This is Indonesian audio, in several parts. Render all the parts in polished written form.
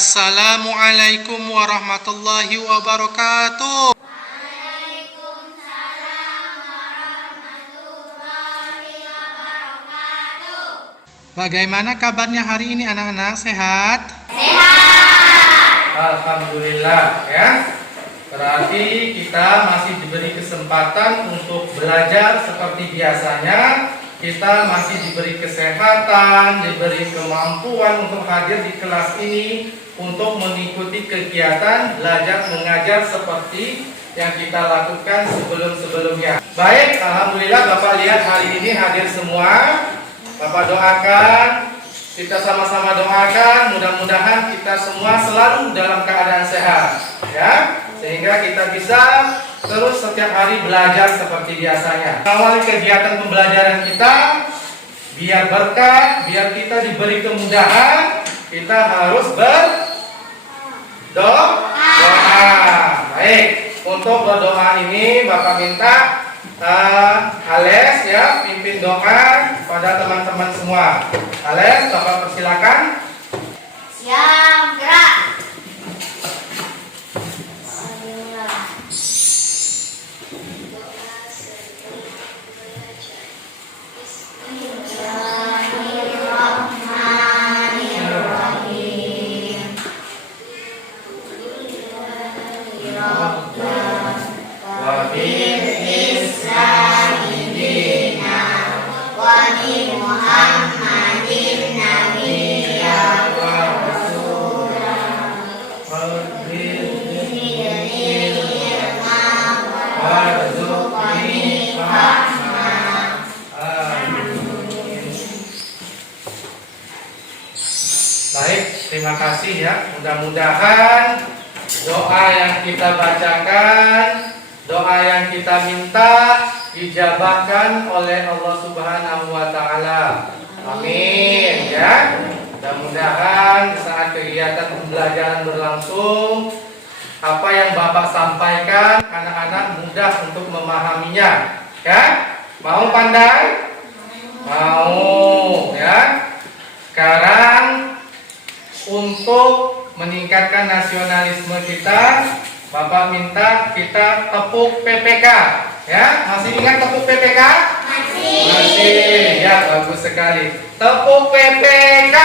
Assalamualaikum warahmatullahi wabarakatuh. Bagaimana kabarnya hari ini anak-anak? Sehat? Alhamdulillah ya. Berarti kita masih diberi kesempatan untuk belajar seperti biasanya. Kita masih diberi kesehatan, diberi kemampuan untuk hadir di kelas ini untuk mengikuti kegiatan belajar mengajar seperti yang kita lakukan sebelum-sebelumnya. Baik, alhamdulillah Bapak lihat hari ini hadir semua. Bapak doakan, kita sama-sama doakan, mudah-mudahan kita semua selalu dalam keadaan sehat, ya, sehingga kita bisa terus setiap hari belajar seperti biasanya. Awali kegiatan pembelajaran kita, biar berkah, biar kita diberi kemudahan, kita harus berdoa. Baik, untuk berdoa ini Bapak minta Ales ya pimpin doa pada teman-teman semua. Ales, Bapak persilakan. Siap, gerak. Baik, terima kasih ya. Mudah-mudahan doa yang kita bacakan, doa yang kita minta dijabahkan oleh Allah Subhanahu wa taala. Amin ya. Mudah-mudahan saat kegiatan pembelajaran berlangsung, apa yang Bapak sampaikan anak-anak mudah untuk memahaminya. Ya? Mau pandai? Mau ya. Sekarang untuk meningkatkan nasionalisme kita, Bapak minta kita tepuk PPK. Ya, masih ingat tepuk PPK? Masih. Ya, bagus sekali. Tepuk PPK.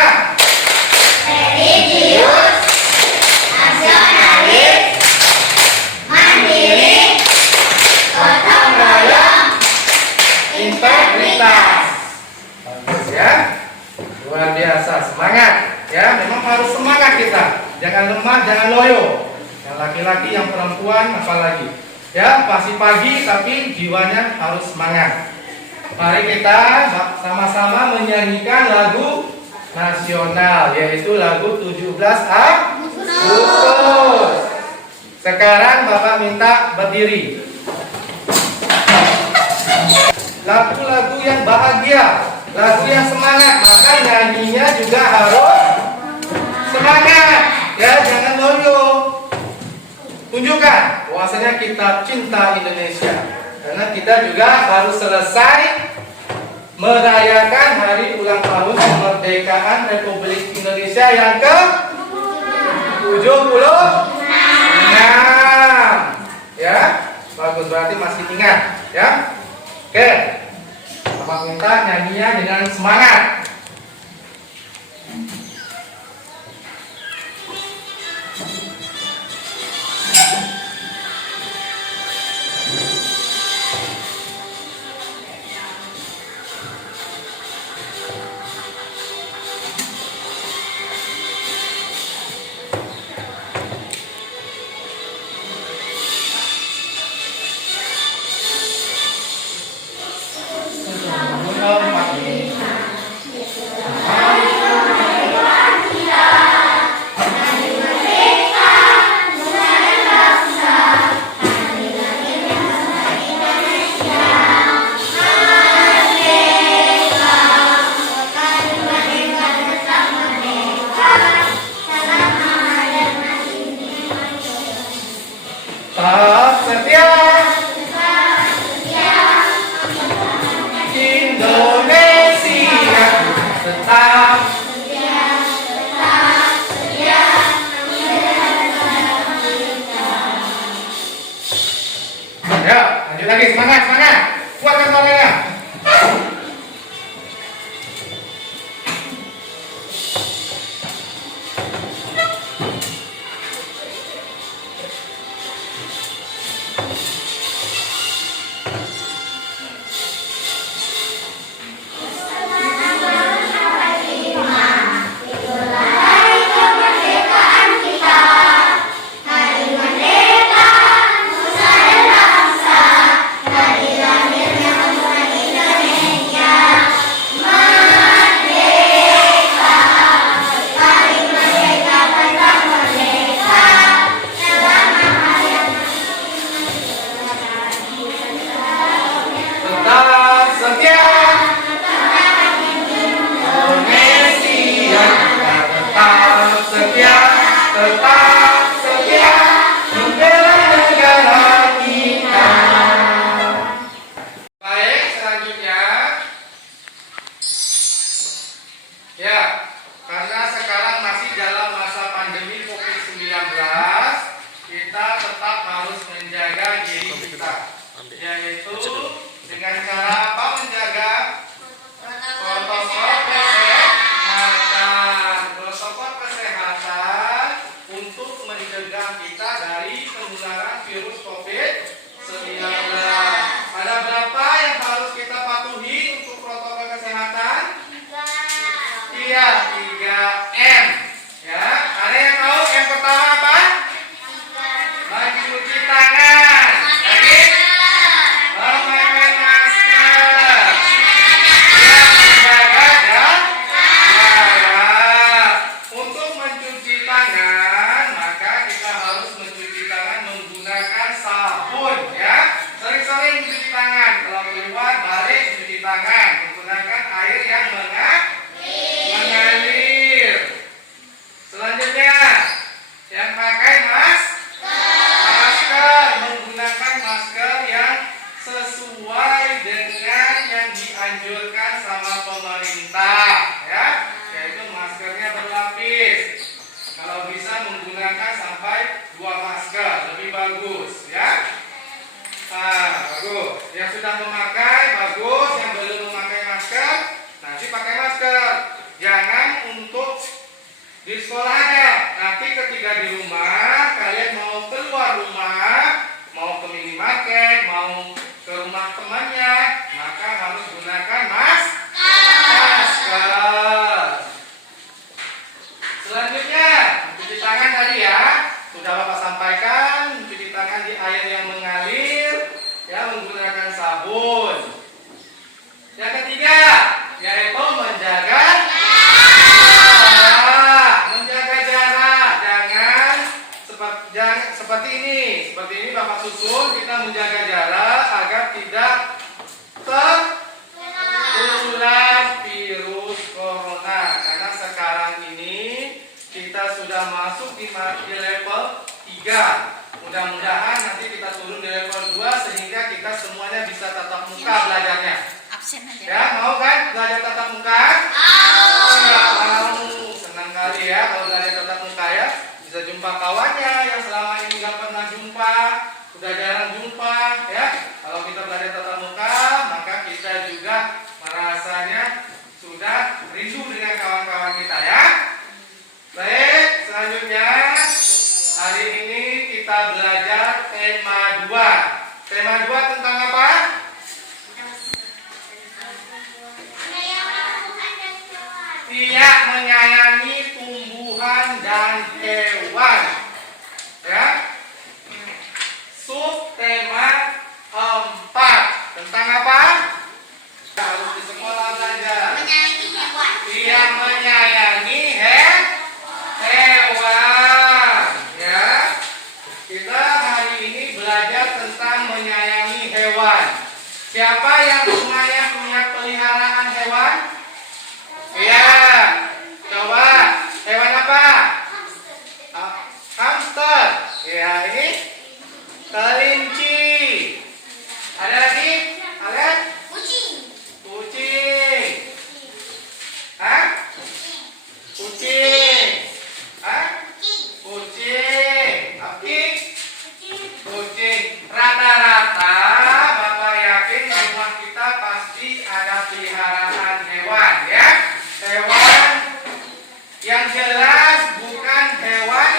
Religius, nasionalis, mandiri, gotong royong, Integritas. Bagus ya. Luar biasa, semangat. Ya, memang harus semangat kita. Jangan lemah, jangan loyo. Yang laki-laki, yang perempuan, apalagi. Ya, masih pagi tapi jiwanya harus semangat. Mari kita sama-sama menyanyikan lagu nasional, yaitu lagu 17 Agustus. Sekarang Bapak minta berdiri. Lagu-lagu yang bahagia, lagu yang semangat, maka nyanyinya juga harus semangat. Ya, jangan loyo. Tunjukkan bahwasanya kita cinta Indonesia. Karena kita juga harus selesai merayakan hari ulang tahun kemerdekaan Republik Indonesia yang ke-76. Ya, bagus, berarti masih ingat ya. Oke, Bapak minta nyanyinya dengan semangat. inisial 3M. Ya, ada yang tahu yang pertama apa? Mencuci tangan. Lagi? Memakai masker. Ya, menjaga jarak. Untuk mencuci tangan, maka kita harus mencuci tangan menggunakan sabun, ya. Sering-sering mencuci tangan. Kalau keluar balik mencuci tangan menggunakan air yang mengalir. Selanjutnya, yang pakai masker menggunakan masker yang sesuai dengan yang dianjurkan sama pemerintah, ya, yaitu maskernya berlapis. Kalau bisa menggunakan sampai 2 masker lebih bagus, ya. Nah, bagus. Yang sudah memakai bagus, yang belum memakai masker nanti pakai masker. Jangan untuk di sekolah aja. Nanti ketika di rumah kalian mau keluar rumah, mau ke minimarket, mau ke rumah temannya, maka harus gunakan masker. Selanjutnya, mencuci tangan tadi ya. Sudah Bapak sampaikan, mencuci tangan di air yang mengalir, ya, menggunakan sabun. Yang ketiga, yaitu menjaga seperti ini Bapak susun. Kita menjaga jarak agar tidak tertular virus corona. Karena sekarang ini kita sudah masuk di level 3. Mudah-mudahan nanti kita turun di level 2 sehingga kita semuanya bisa tatap muka belajarnya. Absen aja. Ya, mau kan belajar tatap muka? Mau. Senang kali ya kalau belajar tatap muka, ya. Bisa jumpa kawannya yang selama ini nggak pernah jumpa, udah jarang jumpa, ya. Kalau kita belajar tatap muka, maka kita juga merasanya sudah rindu dengan kawan-kawan kita, ya. Baik, selanjutnya hari ini kita belajar tema 2. Tema 2 tentang apa? Tidak menyayangi tumbuhan dan hewan, ya. Subtema 4 tentang apa? Harus di sekolah belajar. Menyayangi hewan. Tidak menyayangi hewan, ya. Kita hari ini belajar tentang menyayangi hewan. Siapa yang punya peliharaan hewan? Iya. Coba, hewan apa? Hamster. Ya, ini kelinci. Ada lagi? Ada? Kucing. Kucing. Hah? Kucing. Hah? Kucing. Apa? Kucing. Rata-rata Bapak yakin di rumah kita pasti ada peliharaan hewan, ya. Hewan yang jelas bukan hewan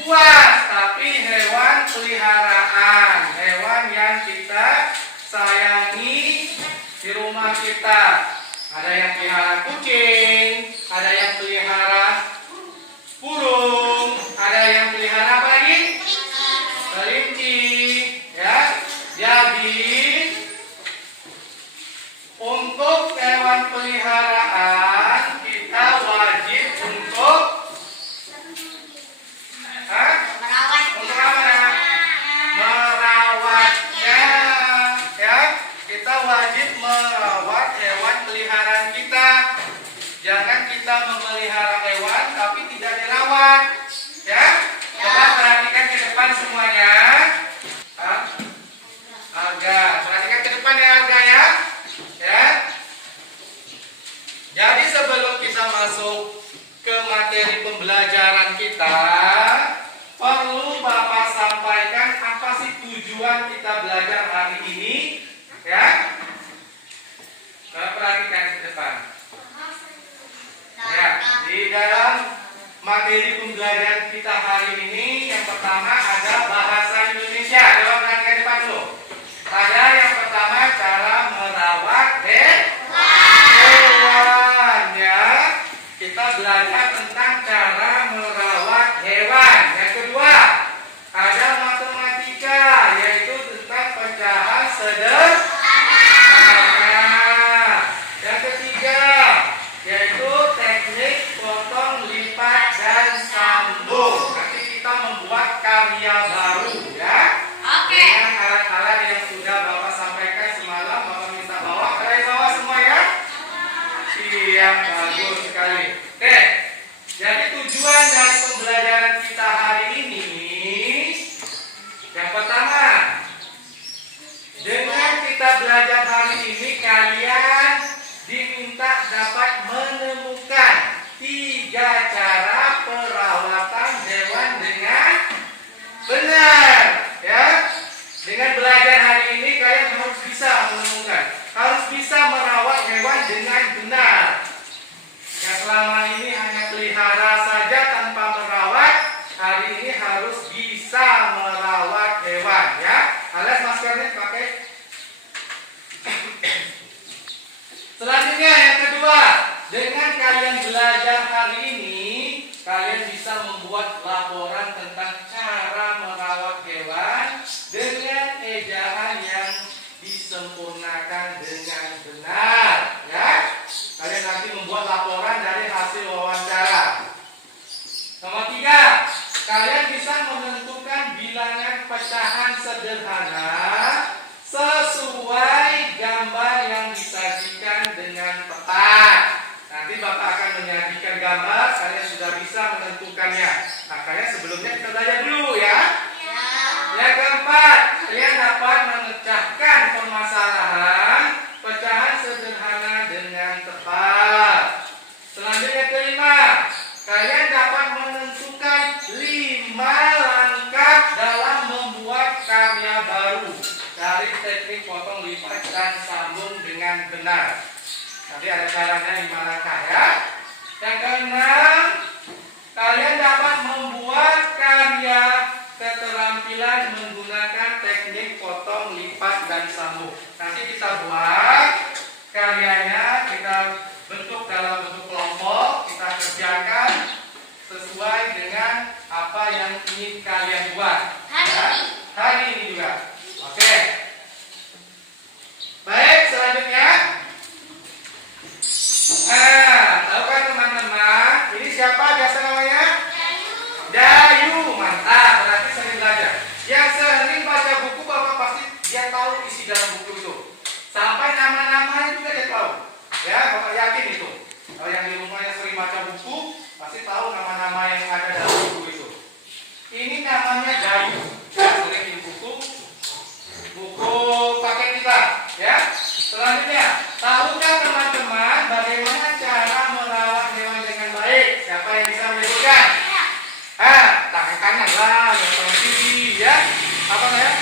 buas, tapi hewan peliharaan, hewan yang kita sayangi di rumah kita. Ada yang pelihara kucing, ada yang pelihara burung, ada yang pelihara apa lagi? Kelinci, ya. Jadi untuk hewan peliharaan kita wajib untuk untuk apa? Merawatnya, ya. Kita wajib merawat hewan peliharaan kita. Jangan kita memelihara hewan tapi tidak dirawat, ya. Coba perhatikan ke depan semuanya. Harga, perhatikan ke depan ya, harga, ya. Ya. Jadi sebelum kita masuk ke materi pembelajaran kita, perlu Bapak sampaikan apa sih tujuan kita belajar hari ini, ya. Perhatikan ke depan. Ya, di dalam materi pembelajaran kita hari ini yang pertama ada bahasa Indonesia. Coba perhatikan depan dulu. Ada yang pertama cara merawat hewan. Iya, bagus sekali. Oke, jadi tujuan dari pembelajaran kita hari ini yang pertama, dengan kita belajar hari ini kalian diminta dapat menemukan 3 cara perawatan hewan dengan benar, ya. Dengan belajar hari ini kalian harus bisa menemukan, harus bisa merawat hewan dengan benar. Yang selama ini hanya pelihara saja tanpa merawat, hari ini harus bisa merawat hewan, ya. Alias maskernya pakai. Selanjutnya yang kedua, dengan kalian belajar hari ini, kalian bisa membuat laporan tentang cara merawat hewan dengan ejaan yang disempurnakan dengan benar, ya. Kalian nanti membuat laporan dari hasil wawancara. Nomor 3, kalian bisa menentukan bilangan pecahan sederhana sesuai gambar yang disajikan dengan tepat. Nanti Bapak akan menyajikan gambar, kalian sudah bisa menentukannya. Nah, kalian sebelumnya kita belajar dulu, ya. Yang keempat, kalian dapat memecahkan permasalahan pecahan sederhana dengan tepat. Selanjutnya kelima, kalian dapat menentukan 5 langkah dalam membuat karya baru dari teknik potong lipat dan sambung dengan benar. Nanti ada caranya 5 langkah, ya. Yang keenam, kalian dapat membuat karya keterampilan menggunakan teknik potong lipat dan sambung. Nanti kita buat karyanya, kita bentuk dalam bentuk kelompok, kita kerjakan sesuai dengan apa yang ingin kalian buat. Hari ini juga. Oke. Baik, selanjutnya. Tahukah teman-teman, ini siapa biasa namanya? Dayu. Mantap, berarti sering belajar. Yang sering baca buku Bapak pasti dia tahu isi dalam buku itu. Sampai nama-namanya juga dia tahu. Ya, Bapak yakin itu. Kalau yang di rumahnya sering baca buku, pasti tahu nama-nama yang ada dalam buku itu. Ini namanya Dayu. Ya, sering di buku paket kita, ya. Selanjutnya, tahukah teman-teman bagaimana cara merawat hewan dengan baik? Siapa yang bisa menyebutkan? Tangan kanan lah, yang tangan kiri, ya. Apa namanya?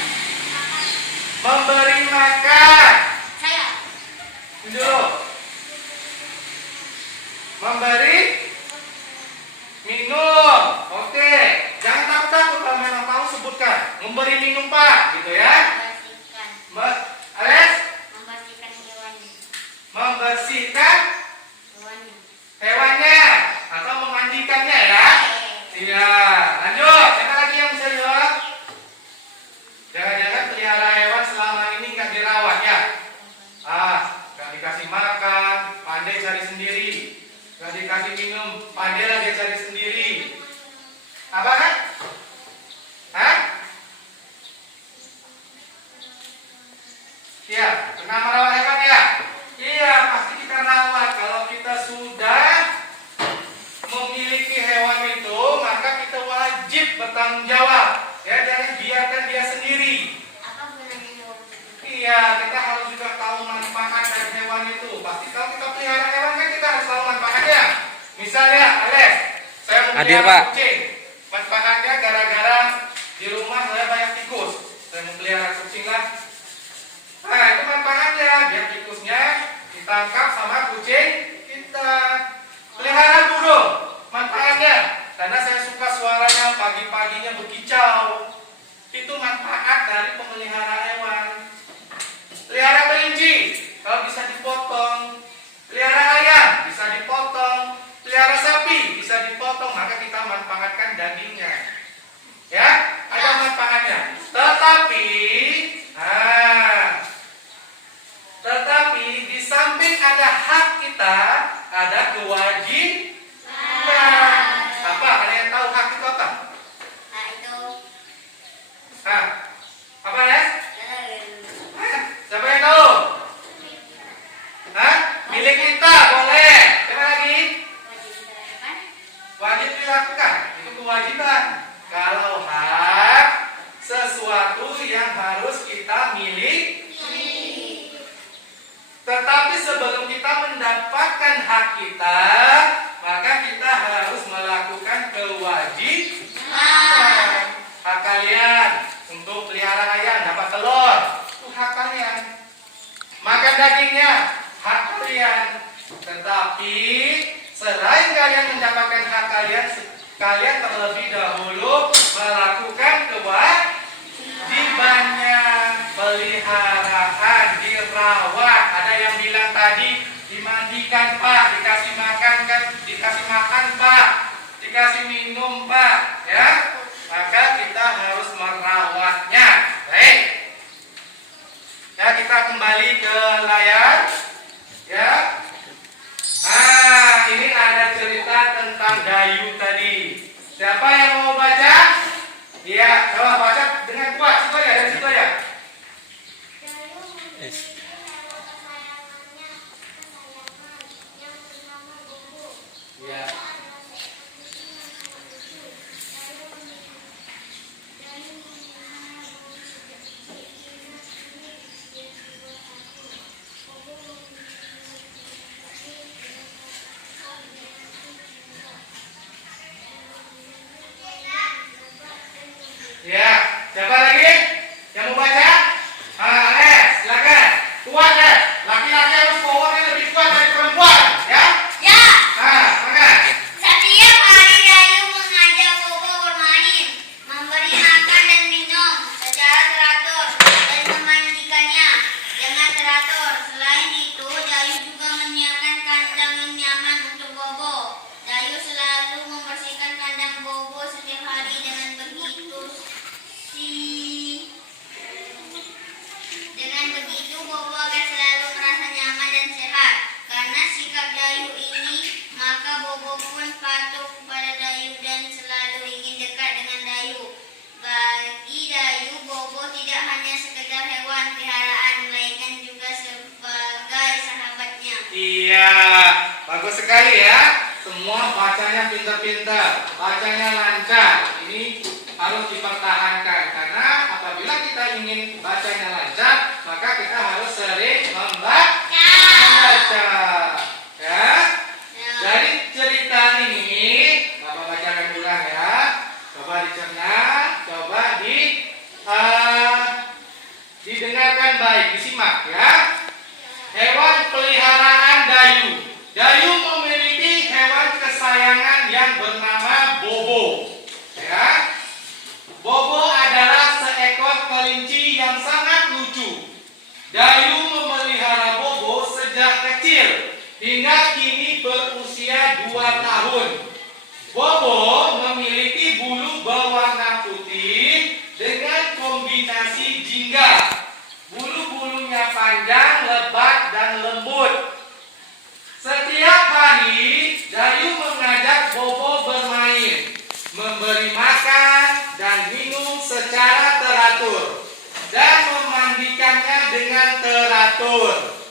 Memberi makan. Saya. Ini dulu. Memberi minum. Oke. Jangan takut-takut kalau memang tahu sebutkan. Memberi minum Pak, gitu ya. Ales? Membersihkan hewannya. Membersihkan Hewannya. hewannya atau memandikannya, ya. Iya. Lanjut. Siapa lagi yang bisa jawab? Jangan-jangan pelihara hewan selama ini nggak dirawat, ya. Nggak dikasih makan, pandai cari sendiri. Nggak dikasih minum, pandai lagi cari sendiri. Apa kan? Iya, pernah merawat hewan, ya? Iya, pasti kita rawat. Kalau kita sudah memiliki hewan itu, maka kita wajib bertanggung jawab. Ya, jangan biarkan dia sendiri. Apa gunanya hewan? Iya, kita harus juga tahu manfaat dari hewan itu. Pasti kalau kita pelihara hewan kan kita harus tahu manfaatnya. Misalnya, Alex, saya Hadir, memelihara Pak. kucing. Manfaatnya gara-gara di rumah saya banyak tikus. Saya memelihara kucing lah. Nah, itu manfaatnya. Biar tikusnya ditangkap sama kucing kita. Pelihara burung. Manfaatnya, karena saya suka suaranya pagi-paginya berkicau. Itu manfaat dari pemelihara hewan. Pelihara kelinci, kalau bisa dipotong. Pelihara ayam, bisa dipotong. Pelihara sapi, bisa dipotong. Maka kita manfaatkan dagingnya. Ya, ada manfaatnya. Tetapi di samping ada hak kita, ada kewajiban. Apa? Ada yang tahu hak itu apa? Itu. Apa ya? Siapa yang tahu? Milik kita, boleh. Tetapi sebelum kita mendapatkan hak kita, maka kita harus melakukan kewajiban. Hak kalian untuk pelihara ayam, dapat telur, itu hak kalian. Makan dagingnya, hak kalian. Tetapi selain kalian mendapatkan hak kalian, kalian terlebih dahulu melakukan kewajibannya. Peliharaan, dirawat. Ada yang bilang tadi dimandikan Pak, dikasih makan kan, dikasih makan Pak, dikasih minum Pak, ya. Maka kita harus merawatnya. Baik. Ya, kita kembali ke layar. Ya. Nah, ini ada cerita tentang Dayu tadi. Siapa yang mau baca? Iya, coba baca dengan kuat. Situ ya, dari situ ya. Ya. Ya, siapa lagi yang mau baca? Silakan. Kuat ya. Laki-laki harus powernya lebih kuat dari perempuan, ya. Ya. Maka. Setiap hari Dayu mengajak Bobo bermain, memberi makan dan minum secara teratur, dan memandikannya dengan teratur. Selain itu, Dayu juga menyiapkan kandang yang nyaman untuk Bobo. Dayu selalu membersihkan kandang Bobo setiap hari. Dengan begitu Bobo akan selalu merasa nyaman dan sehat. Karena sikap Dayu ini, maka Bobo pun patuh kepada Dayu dan selalu ingin dekat dengan Dayu. Bagi Dayu, Bobo tidak hanya sekedar hewan peliharaan, melainkan juga sebagai sahabatnya. Iya, bagus sekali ya. Semua bacanya pintar-pintar, bacanya lancar. Ini harus dipertahankan karena apabila kita ingin bacanya lancar, maka kita harus sering membaca. Ya. Dari cerita ini, Bapak bacakan ulang ya. Coba dicerna, coba didengarkan baik, disimak ya. Hewan peliharaan Dayu. Dayu memiliki hewan kesayangan yang bernama Bobo. Ya. Bobo adalah seekor kelinci yang sangat lucu. Dayu memelihara Bobo sejak kecil hingga kini berusia 2 tahun. Bobo memiliki bulu berwarna putih dengan kombinasi jingga. Bulu-bulunya panjang, lebat, dan lembut. Setiap hari, Dayu mengajak Bobo bermain, memberi makan dan minum secara teratur, dan memandikannya dengan teratur.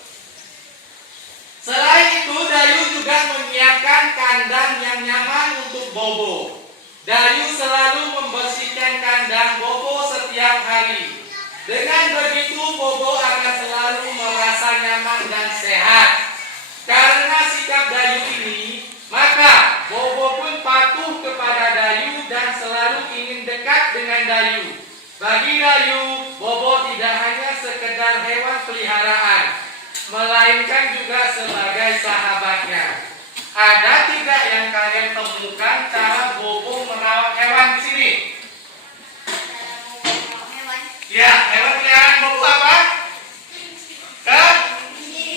Selain itu, Dayu juga menyiapkan kandang yang nyaman untuk Bobo. Dayu selalu membersihkan kandang Bobo setiap hari. Dengan begitu, Bobo akan selalu merasa nyaman dan sehat. Karena sikap Dayu ini, maka Bobo pun patuh kepada Dayu dan selalu ingin dekat dengan Dayu. Bagi Dayu, Bobo tidak hanya sekedar hewan peliharaan, melainkan juga sebagai sahabatnya. Ada tidak yang kalian temukan cara Bobo merawat hewan di sini? Ya, hewan peliharaan Bobo apa?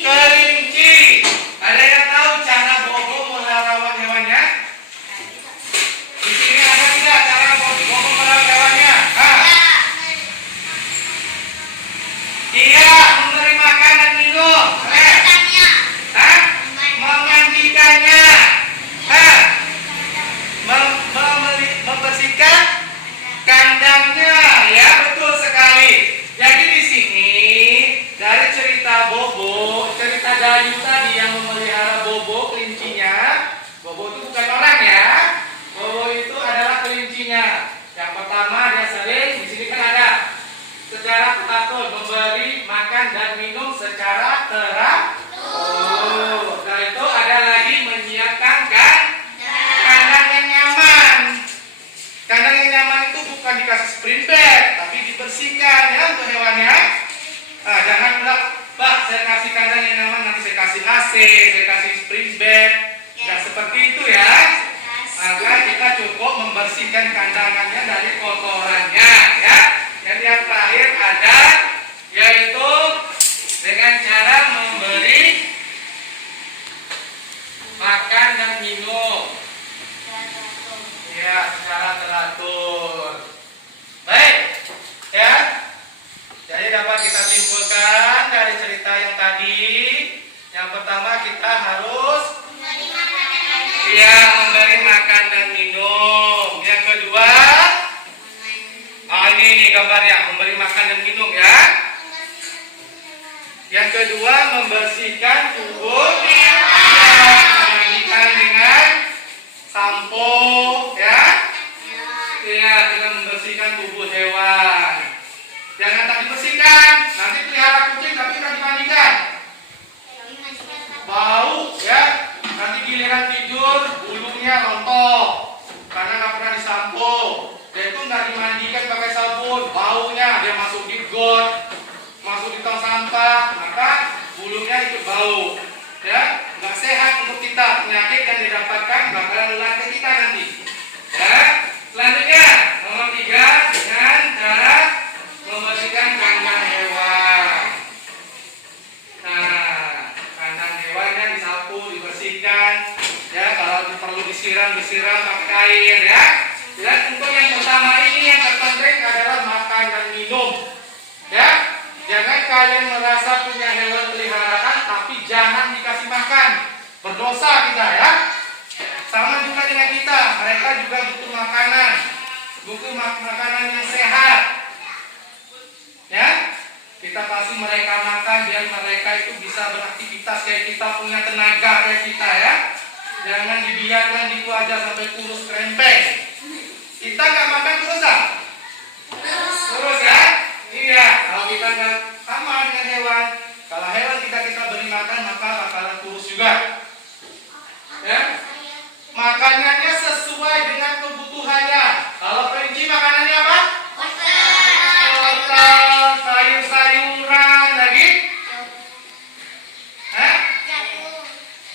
Kelinci. Ada yang tahu cara Bobo merawat hewannya? Di sini ada tidak cara Bobo merawat hewannya? Iya, memberi makan dan minum. Memandikannya. Membersihkan kandangnya. Ya, betul sekali. Jadi di sini dari cerita Bobo, cerita Dayu tadi yang memelihara Bobo, kelincinya. Bobo itu bukan orang ya. Bobo itu adalah kelincinya. Yang pertama dia sering, di sini kan ada secara teratur memberi makan dan minum secara teratur. Yang pertama kita harus Memberi makan dan minum. ya memberi makan dan minum. Yang kedua, ini gambarnya memberi makan dan minum ya. Yang kedua membersihkan tubuh hewan, memandikan dengan sampo ya. Ya, dengan membersihkan tubuh hewan. Jangan tak dibersihkan, nanti pelihara kucing tapi tak dimandikan. Bau ya, nanti giliran tidur bulunya rontok karena nggak pernah disampo. Dan itu nggak dimandikan pakai sabun, baunya dia masuk di got, masuk di tong sampah, maka bulunya ikut bau. Ya, nggak sehat untuk kita, penyakit yang didapatkan bakalan nular ke kita nanti. Ya, selanjutnya nomor 3 dengan cara membersihkan kandang hewan. Nah, kandang hewannya disapu, dibersihkan. Ya, kalau perlu disiram pakai air ya. Dan untuk yang pertama ini yang terpenting adalah makan dan minum. Ya, jangan kalian merasa punya hewan peliharaan tapi jangan dikasih makan. Berdosa kita ya. Sama juga dengan kita, mereka juga butuh makanan, butuh makanan yang sehat. Ya, kita kasih mereka makan biar mereka itu bisa beraktivitas kayak kita, punya tenaga kayak kita ya. Jangan dibiarkan gitu aja sampai kurus krempeng. Kita nggak makan terus ah? Terus ya? Iya, kalau kita nggak sama dengan hewan, kalau hewan kita beri makan maka bakalan kurus juga. Ya, makanannya sesuai dengan kebutuhannya. Kalau kelinci makanannya apa? Wortel, sayur-sayuran lagi.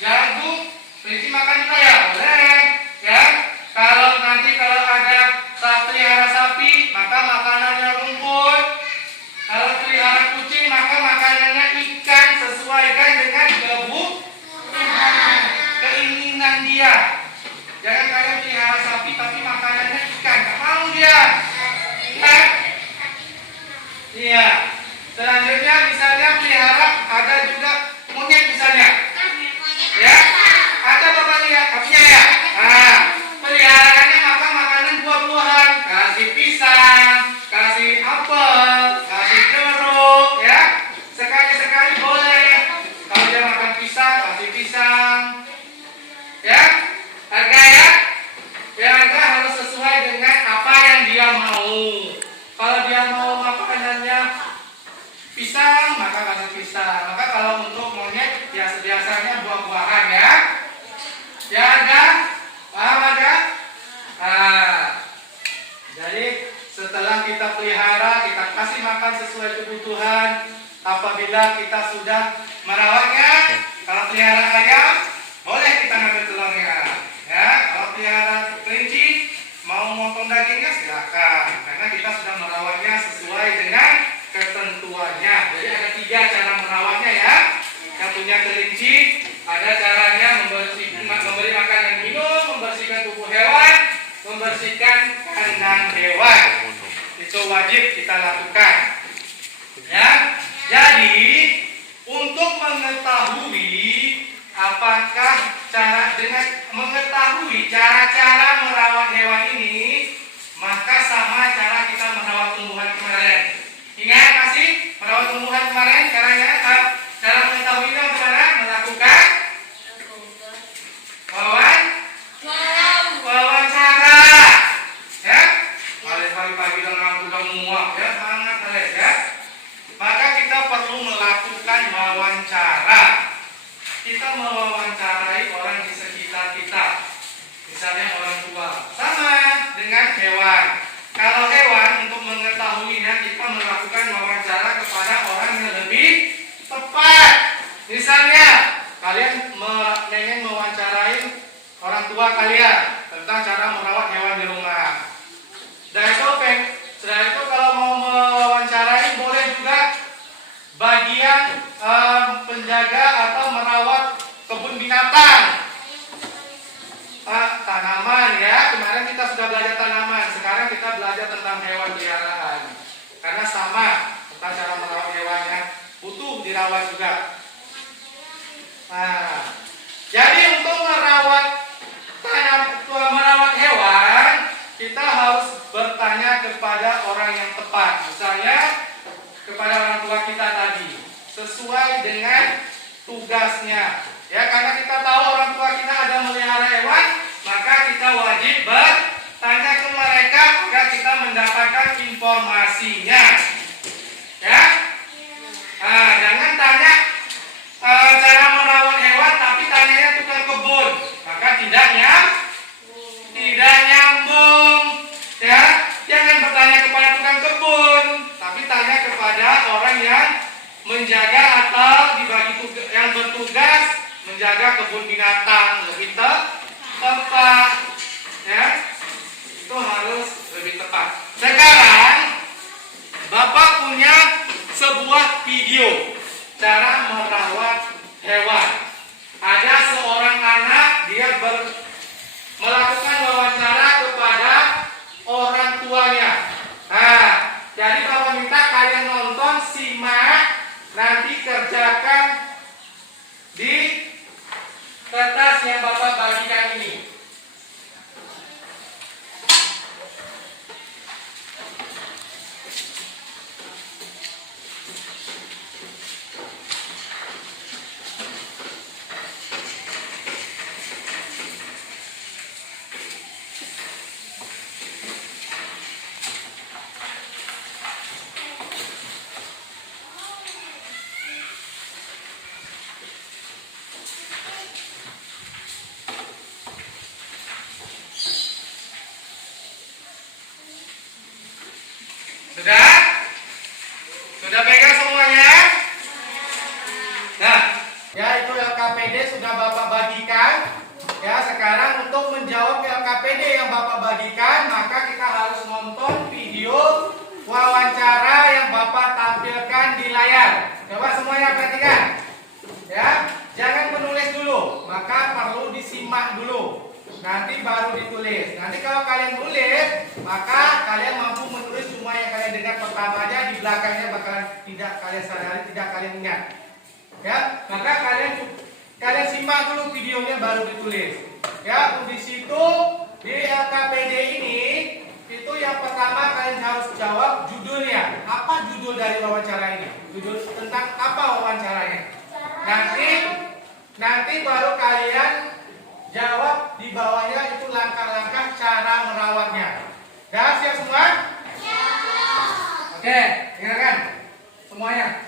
Jagung, kelinci makan juga ya? Boleh. Ya, kalau ada pelihara sapi, maka makanannya rumput. Kalau pelihara kucing, maka makanannya ikan, sesuaikan dengan keinginan dia. Jangan kalian pelihara sapi tapi makanannya ikan, nggak mau dia. Ya? Iya. Selanjutnya misalnya pelihara ada juga monyet misalnya. Ya, ada bapak lihat punya ya. Nah, peliharaannya makan makanan buah-buahan, kasih pisang, kasih apel, kasih jeruk, ya. Sekali-sekali boleh. Kalau dia makan pisang, kasih pisang. Ya, harga ya. Ya, harga harus sesuai dengan apa yang dia mau. Kalau dia mau makanannya pisang, maka kasih pisang. Maka kalau untuk monyet biasanya buah-buahan ya. Ya ada? Paham ada? Nah, jadi setelah kita pelihara, kita kasih makan sesuai kebutuhan. Apabila kita sudah merawatnya, kalau pelihara ayam, boleh kita ngambil telurnya. Ya, kalau pelihara kelinci, mau motong dagingnya silakan. Karena kita sudah merawatnya sesuai dengan ketentuannya. Jadi ada 3 cara merawatnya ya. Yang punya kelinci, ada caranya memberi makan dan minum, membersihkan tubuh hewan, membersihkan kandang hewan. Itu wajib kita lakukan. Ya. Jadi untuk mengetahui apakah dengan mengetahui cara-cara merawat hewan ini, maka sama cara kita merawat tumbuhan kemarin. Ingat masih merawat tumbuhan kemarin caranya? Cara mengetahuinya bagaimana? Melakukan wawancara. Ya, hari pagi dengan udah muak ya, sangat halus ya. Maka kita perlu melakukan wawancara. Kita mewawancarai orang di sekitar kita. Misalnya orang tua. Sama dengan hewan. Kalau hewan untuk mengetahuinya kita melakukan wawancara kepada orang yang lebih tepat. Misalnya kalian ingin mewawancarai orang tua kalian tentang cara merawat hewan di rumah. Setelah itu kalau mau mewawancarai boleh juga bagian penjaga atau merawat kebun binatang. Tanaman ya, kemarin kita sudah belajar tanaman, sekarang kita belajar tentang hewan peliharaan. Karena sama tentang cara merawat hewannya, butuh dirawat juga. Nah, jadi untuk merawat hewan, kita harus bertanya kepada orang yang tepat. Misalnya kepada orang tua kita tadi, sesuai dengan tugasnya. Ya, karena kita tahu orang tua kita ada melihara hewan, maka kita wajib bertanya ke mereka agar kita mendapatkan informasinya. Ya. Nah, jangan tanya cara merawat hewan tapi tanyanya tukang kebun, maka tidak nyambung. Ya, jangan bertanya kepada tukang kebun, tapi tanya kepada orang yang menjaga atau dibagi tugas, yang bertugas menjaga kebun binatang lebih tepat. Ya, itu harus lebih tepat. Sekarang Bapak punya sebuah video cara merawat hewan. Ada seorang anak, dia melakukan wawancara kepada orang tuanya. Nah, jadi Bapak minta kalian nonton, simak, nanti kerjakan di kertas yang Bapak bagikan ini. Sudah? Sudah pegang semuanya? Nah, ya itu LKPD sudah Bapak bagikan. Ya, sekarang untuk menjawab LKPD yang Bapak bagikan, maka kita harus nonton video wawancara yang Bapak tampilkan di layar. Coba semuanya perhatikan. Ya, jangan menulis dulu, maka perlu disimak dulu. Nanti baru ditulis. Nanti kalau kalian nulis, maka kalian mampu menulis semua yang kalian dengar pertama aja, di belakangnya bakalan tidak kalian sadari, tidak kalian ingat. Ya, maka kalian simak dulu videonya baru ditulis. Ya, di situ di LKPD ini itu yang pertama kalian harus jawab judulnya. Apa judul dari wawancara ini? Judul tentang apa wawancaranya? Nanti baru kalian jawab di bawahnya itu langkah-langkah cara merawatnya. Ya, siap semua? Ya. Oke, dengarkan semuanya.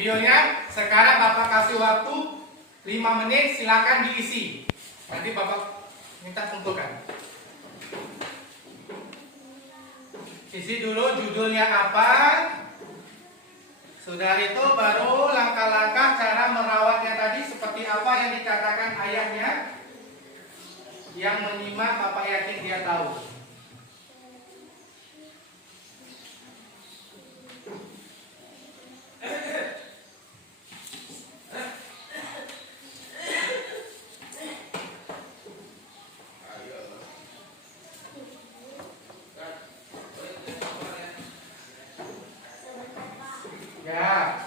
Videonya sekarang Bapak kasih waktu 5 menit, silakan diisi. Nanti Bapak minta tentukan. Isi dulu judulnya apa. Sudah itu baru langkah-langkah cara Yang menyimak Bapak yakin dia tahu. Ya.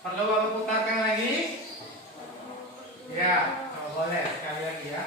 Perlu aku putarkan lagi? Ya, oh, boleh sekali lagi ya.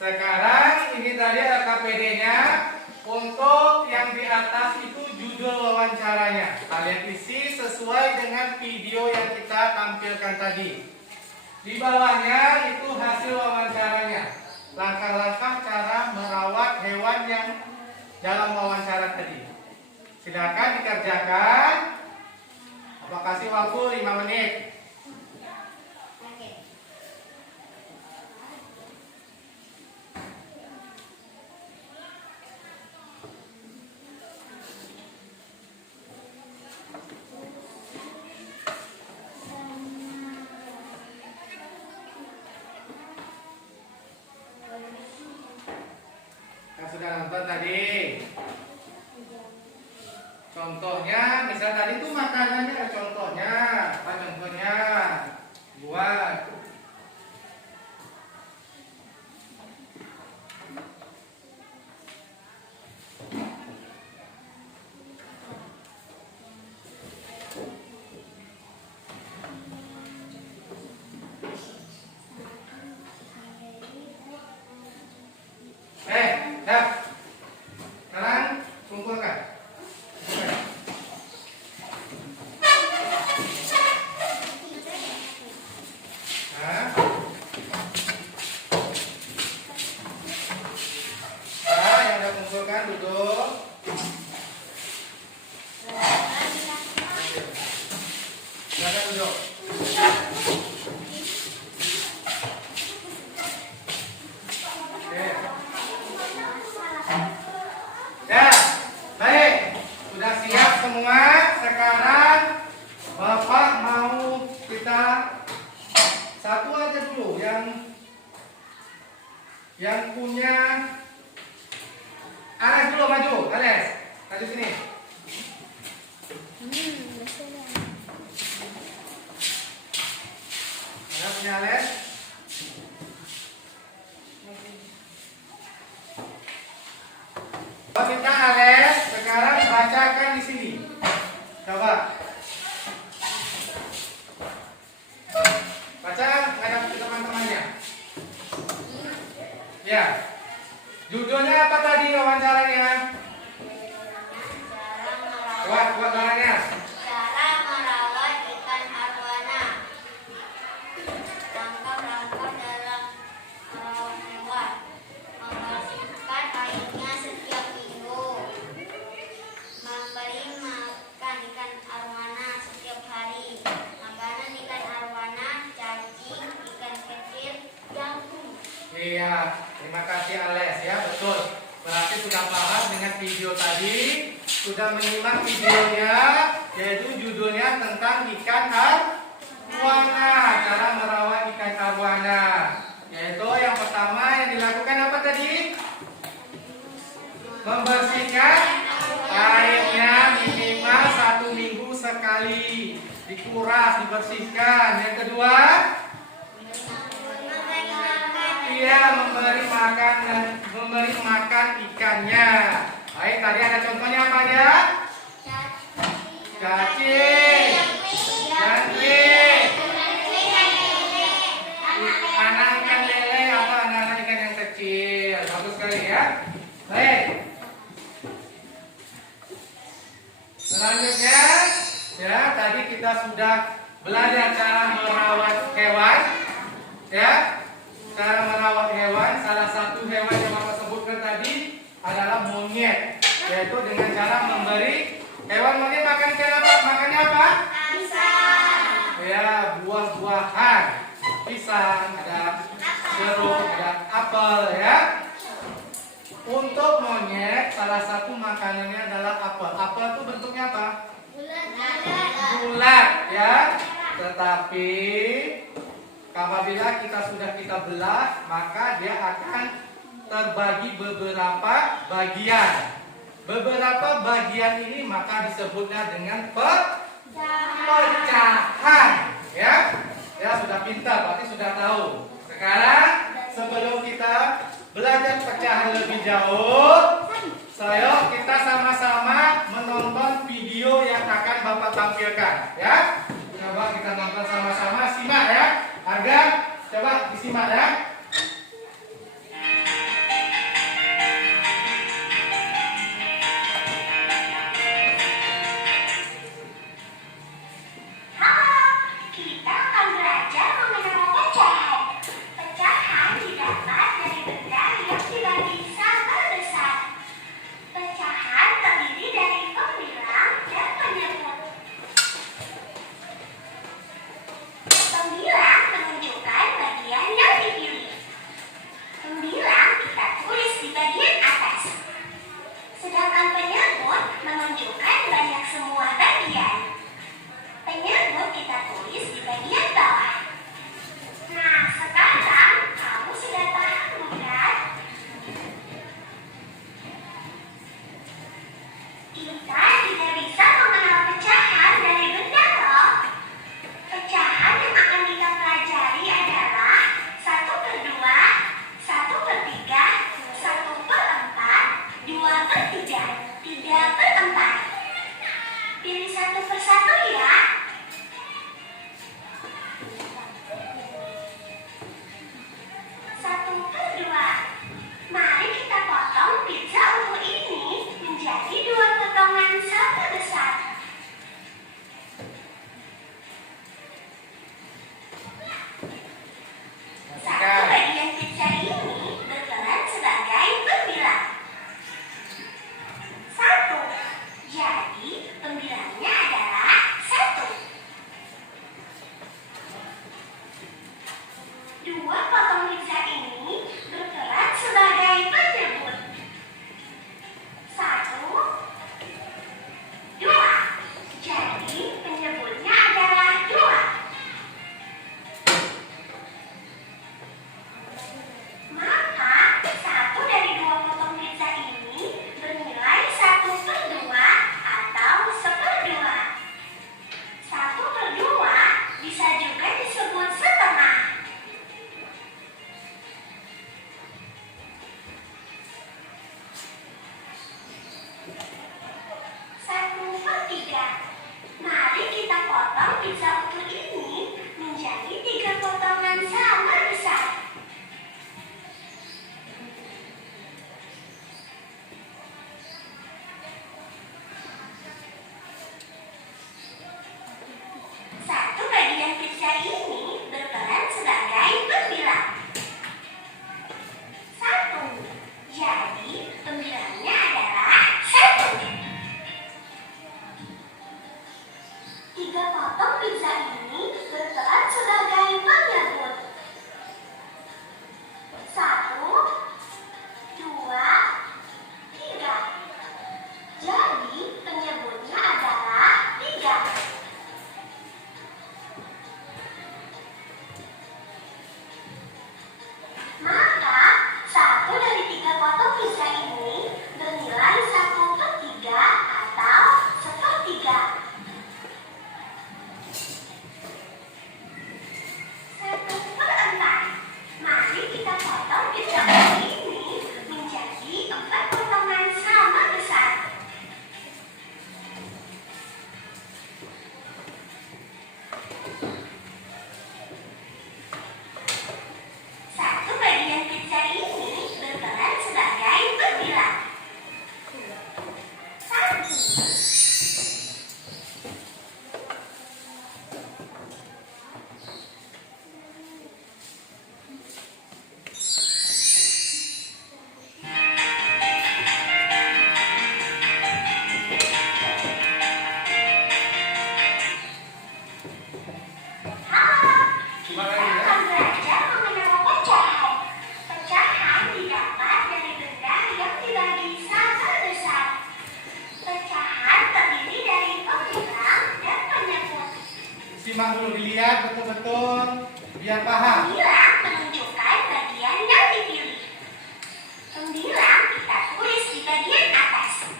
Sekarang ini tadi ada KPD-nya. Untuk yang di atas itu judul wawancaranya. Kalian isi sesuai dengan video yang kita tampilkan tadi. Di bawahnya itu hasil wawancaranya. Langkah-langkah cara merawat hewan yang dalam wawancara tadi. Silakan dikerjakan. Apa kasih waktu 5 menit. Yang sudah nonton tadi. Contohnya, misal tadi itu makanannya ada contohnya. Apa contohnya? Buat. semua, sekarang Bapak mau kita satu aja dulu yang punya. Ales dulu maju, Ales. Maju sini. Mana punya Ales? Kita Ales, sekarang bacakan di sini. Coba. Baca menghadap ke teman-temannya. Ya. Judulnya apa tadi wawancaranya? Kuat suaranya. Cara merawat ikan arwana. Langkah-langkah dalam merawat hewan. Membersihkan airnya setiap minggu. Memberi makan ikan arwana setiap hari. Makanan ikan arwana, cacing, ikan kecil, jagung. Iya, terima kasih Ales ya, betul. Berarti sudah paham dengan video tadi, sudah menyimak videonya, yaitu judulnya tentang ikan arwana, cara merawat ikan arwana. Yaitu yang pertama yang dilakukan apa tadi? Membersihkan airnya minimal 1 minggu sekali, dikuras, dibersihkan. Yang kedua, iya, memberi makan ikannya. Baik, tadi ada contohnya apa aja? Cacing, jangkrik, anak ikan lele atau anak-anak ikan yang kecil. Bagus sekali ya. Baik. Selanjutnya, ya tadi kita sudah belajar cara merawat hewan, ya. Cara merawat hewan, salah satu hewan yang Bapak sebutkan tadi adalah monyet, yaitu dengan cara memberi hewan monyet makan ikan apa? Makannya apa? Pisang. Ya, buah-buahan, pisang, ada jeruk, ada apel, ya. Untuk monyet, salah satu makanannya adalah apel. Apel itu bentuknya apa? Bulat, ya. Tetapi apabila kita belah, maka dia akan terbagi beberapa bagian. Beberapa bagian ini maka disebutnya dengan pecahan. Ya, ya sudah pintar, berarti sudah tahu. Sekarang sebelum kita belajar pecahan lebih jauh, kita sama-sama menonton video yang akan Bapak tampilkan. Ya, coba kita nonton sama-sama, simak ya. Harga, coba disimak ya. Halo, kita akan belajar mengenal pecahan. Pecahan didapat dari benda yang dibagi sama besar. Pecahan terdiri dari pembilang dan penyebut. Pembilang menunjukkan bagian yang dipilih. Pembilang kita tulis di bagian atas. Sedangkan penyebut menunjukkan banyak semua bagian. Penyebut kita tulis di bagian bawah. Nah, sekarang kamu sudah paham bukan? Kita juga bisa mengenal pecahan dari benda loh. Pecahan yang akan kita pelajari adalah 1/2, 1/3, 1/4, 2/3, 3/4. Pilih satu persatu ya. 1/2. Mari kita potong pizza utuh ini menjadi 2 potongan sama besar. Satu bagian pizza ini berperan sebagai pembilang. 1. Jadi pembilangnya adalah 1. Simak dulu, dilihat betul-betul biar paham. Tembilang menunjukkan bagian yang dipilih. Tembilang kita tulis di bagian atas.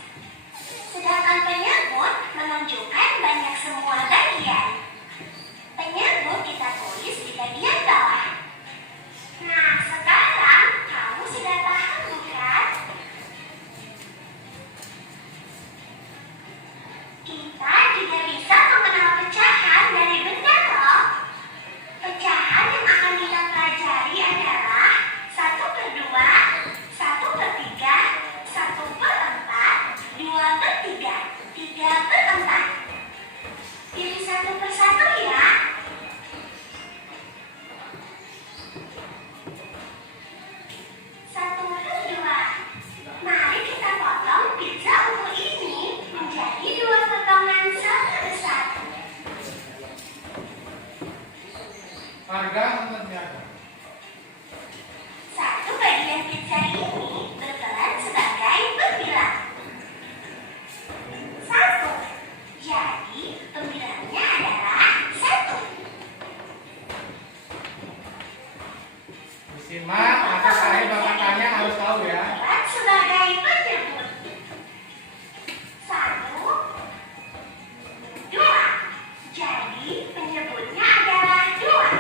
Sedangkan penyebut menunjukkan banyak semua bagian. Penyebut kita tulis di bagian bawah. Nah, sekarang kamu sudah paham bukan? Kita juga bisa mengenal pecahan dari benda loh. Pecahan yang akan kita pelajari adalah 1/2, 1/3, 1/4, 2/3, 3/4. Pilih satu persatu ya. Satu kedua. Mari kita potong pizza ungu ini menjadi 2 potongan sama besar. Harga nonton biasa. Satu bagian pizza ini berperan sebagai pembilang. 1. Jadi pembilangnya adalah 1. Disimak, maka saya bakal tanya harus tahu ya. Berperan sebagai penyebut. 1, 2. Jadi penyebutnya adalah 2.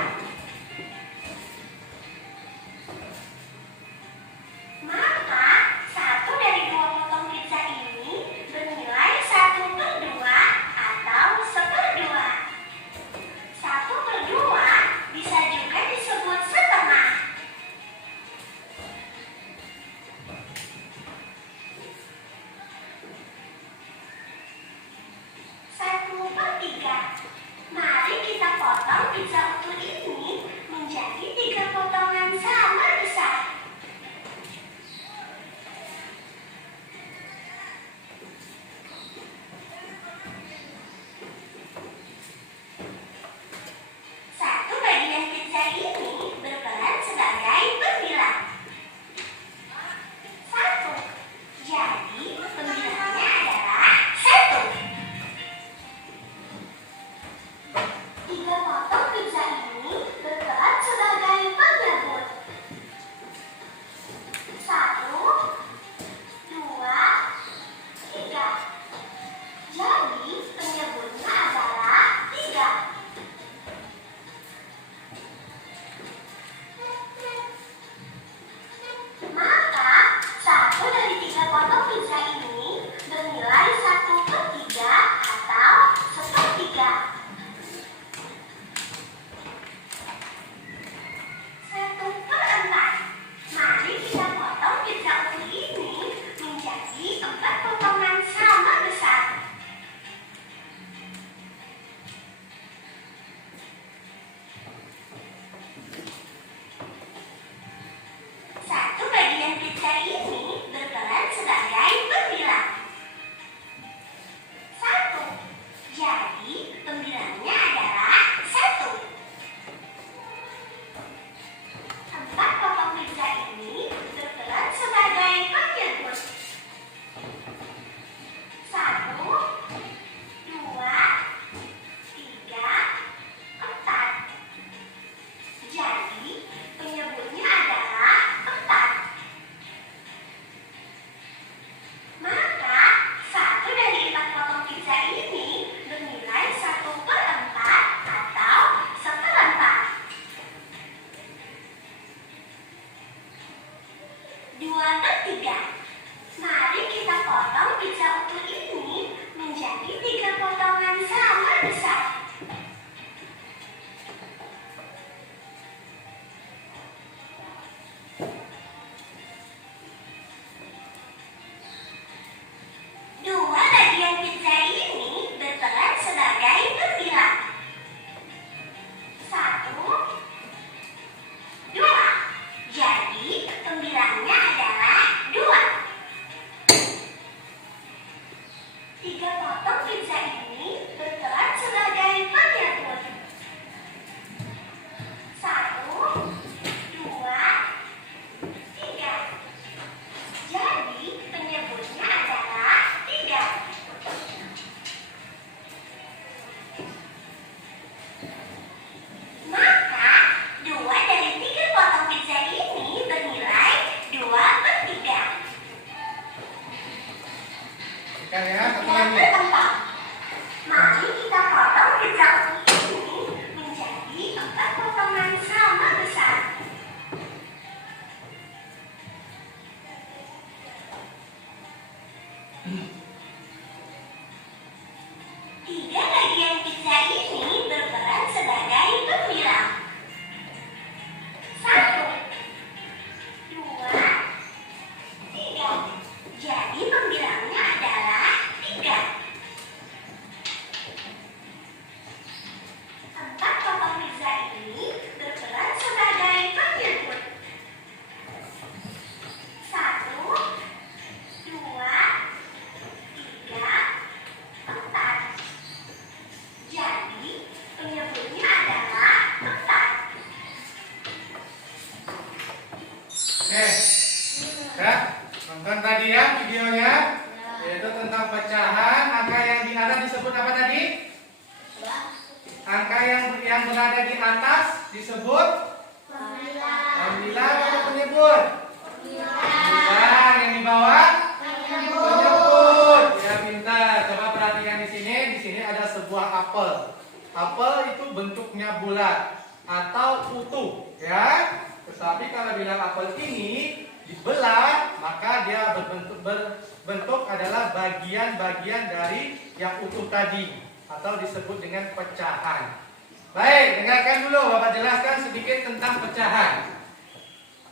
yang di atas disebut pembilang atau penyebut? Pembilang. Yang di bawah penyebut. Ya, pintar. Coba perhatikan di sini. Di sini ada sebuah apel. Apel itu bentuknya bulat atau utuh, ya. Tetapi kalau bilang apel ini dibelah, maka dia berbentuk adalah bagian-bagian dari yang utuh tadi, atau disebut dengan pecahan. Baik, dengarkan dulu, Bapak jelaskan sedikit tentang pecahan.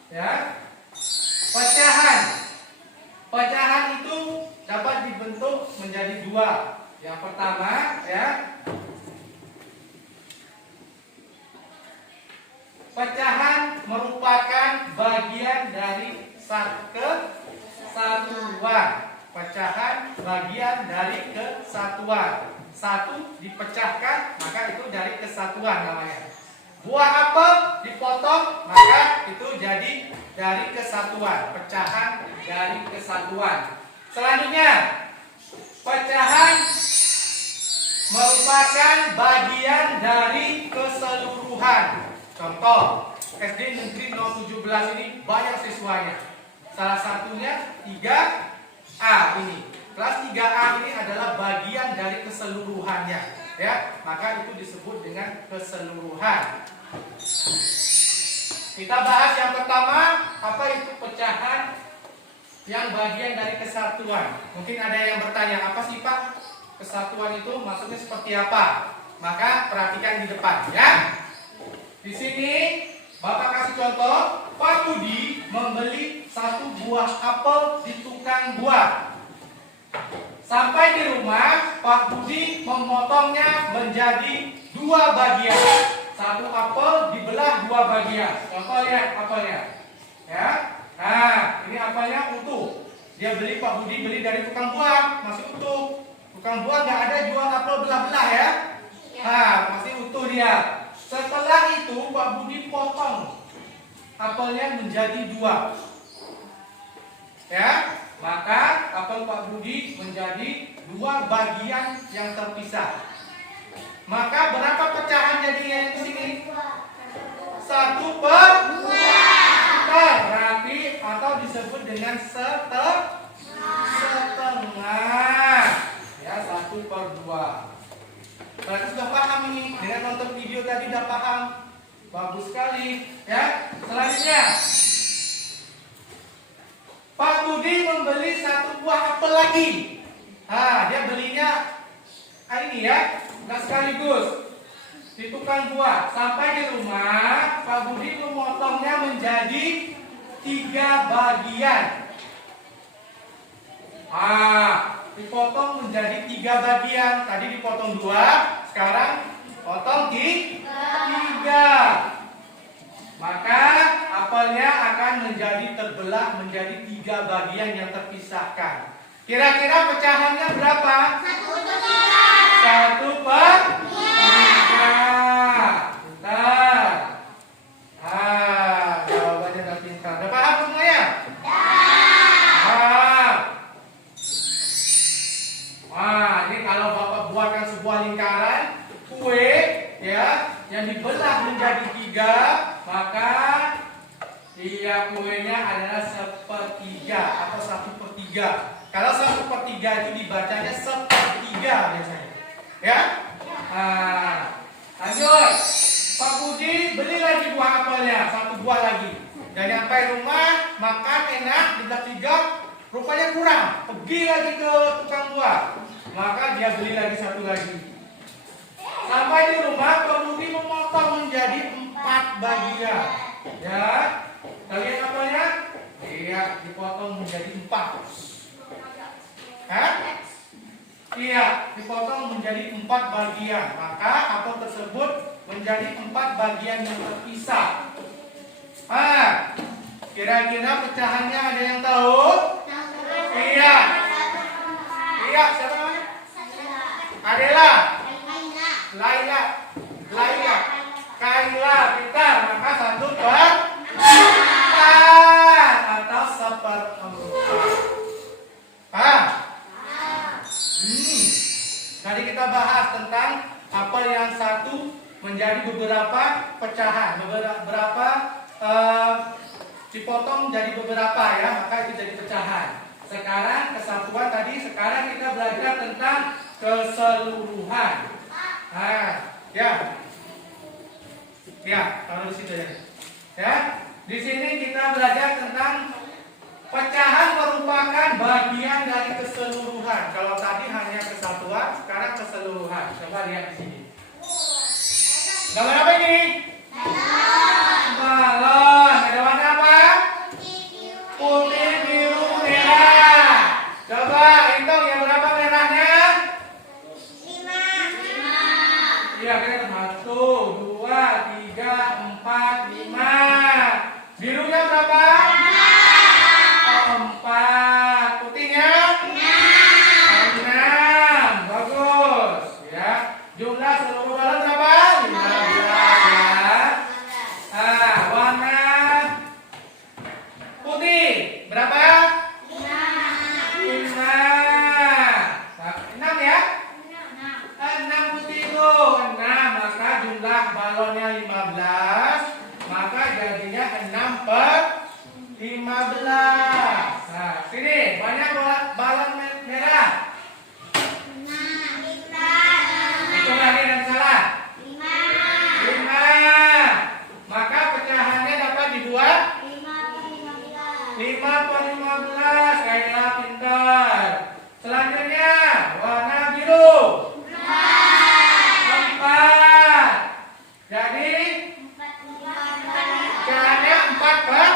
Ya, pecahan. Pecahan itu dapat dibentuk menjadi dua. Yang pertama, ya, pecahan merupakan bagian dari kesatuan. Pecahan bagian dari kesatuan. Satu dipecahkan, maka itu dari kesatuan namanya. Buah apel dipotong, maka itu jadi dari kesatuan. Pecahan dari kesatuan. Selanjutnya, pecahan merupakan bagian dari keseluruhan. Contoh, SD Negeri 017 ini banyak siswanya. Salah satunya 3A ini. Kelas 3A ini adalah bagian dari keseluruhannya, ya. Maka itu disebut dengan keseluruhan. Kita bahas yang pertama, apa itu pecahan yang bagian dari kesatuan. Mungkin ada yang bertanya, apa sih Pak? Kesatuan itu maksudnya seperti apa? Maka perhatikan di depan, ya. Di sini Bapak kasih contoh, Pak Budi membeli satu buah apel di tukang buah. Sampai di rumah, Pak Budi memotongnya menjadi dua bagian. Satu apel dibelah dua bagian. Contoh lihat apelnya, ya. Nah, ini apelnya utuh. Dia beli, Pak Budi beli dari tukang buah, masih utuh. Tukang buah nggak ada jual apel belah-belah, ya. Nah, masih utuh dia. Setelah itu Pak Budi potong apelnya menjadi dua, ya. Maka apel Pak Budi menjadi dua bagian yang terpisah. Maka berapa pecahan jadinya di sini? 1/2. Berarti atau disebut dengan setengah. Ya, 1/2. Berarti sudah paham ini. Dengan nonton video tadi sudah paham. Bagus sekali, ya. Selanjutnya, Pak Budi membeli satu buah apel lagi. Nah, dia belinya ini, ya, nggak sekaligus di tukang buah. Sampai di rumah, Pak Budi memotongnya menjadi 3 bagian. Dipotong menjadi 3 bagian. Tadi dipotong 2, sekarang potong 3. Maka apelnya akan menjadi terbelah menjadi 3 bagian yang terpisahkan. Kira-kira pecahannya berapa? 1/3. Bentar. Jawabannya udah pintar. Udah paham semuanya? Ini kalau Bapak buatkan sebuah lingkaran kue, ya, yang dibelah menjadi 3, maka kuenya adalah 1/3 atau 1/3. Kalau 1/3 itu dibacanya 1/3 biasanya, ya. Lanjut, Pak Budi beli lagi buah apelnya, 1 buah lagi. Dan sampai rumah makan enak, dibelah 3, rupanya kurang. Pergi lagi ke tukang buah, maka dia beli lagi 1 lagi. Sampai di rumah, Pak Budi memotong menjadi 4 bagian. Ya, kalian apanya? Iya, dipotong menjadi 4. Iya, dipotong menjadi 4 bagian. Maka apel tersebut menjadi 4 bagian yang terpisah. Kira-kira pecahannya ada yang tahu? Iya. Iya, siapa namanya? Adela. Laila. Kaila, pintar. Maka 1/4 atau 1/4. Tadi kita bahas tentang apel yang satu menjadi beberapa pecahan, beberapa dipotong jadi beberapa ya, maka itu jadi pecahan. Sekarang kesatuan tadi, sekarang kita belajar tentang keseluruhan. Nah, ya, taruh di situ ya. Ya, di sini kita belajar tentang pecahan merupakan bagian dari keseluruhan. Kalau tadi hanya kesatuan, sekarang keseluruhan. Coba lihat di sini. Gambar apa ini? Balon. Ada warna apa? Putih, biru, merah. Coba hitung yang berapa merahnya? 5. Iya, kita 1, 2, 3, 4, 5. Birunya berapa? 4. Putihnya? 6. Bagus. Ya. Jumlah seluruh balon berapa? 15 ya. Nah, warna putih berapa? 5. 6 ya? 6 putih itu 6. Maka jumlah balonnya 15. Maka jadinya 6 per 15. Nah, sini banyak balon merah. Hitung lagi dan salah. 5. Maka pecahannya dapat dibuat 5 per 15. Kayaknya pintar. Selanjutnya warna biru 4. Jadi pecahannya 4 per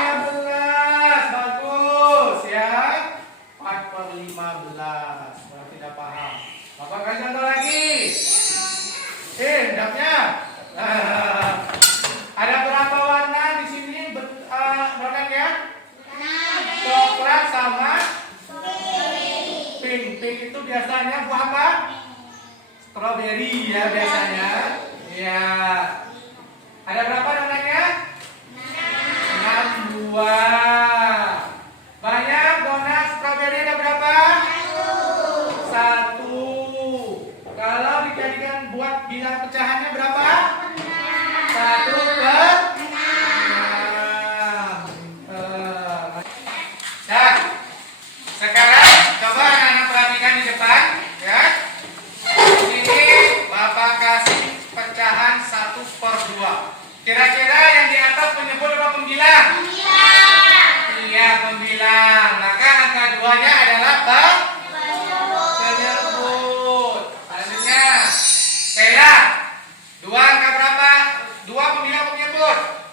15. Bagus ya. 4 per 15. Berarti tidak paham. Bapak kasih contoh lagi. Hendaknya. Ada berapa warna di sini? Warnanya? Coklat sama pink. Pink itu biasanya buah apa? Strawberry ya biasanya. Ya. Ada berapa warnanya? 6 buah. Banyak donat strawberry ada berapa? 1. Kalau dijadikan buat bilang pecahannya berapa? 1 per 6. Nah, sekarang coba anak-anak perhatikan di depan, ya. Di sini Bapak kasih pecahan 1 per 2. Kira-kira yang di atas penyebut apa pembilang? Iya, pembilang. Maka angka 2-nya adalah penyebut. Selanjutnya, Kayla, 2 angka berapa? 2 pembilang penyebut?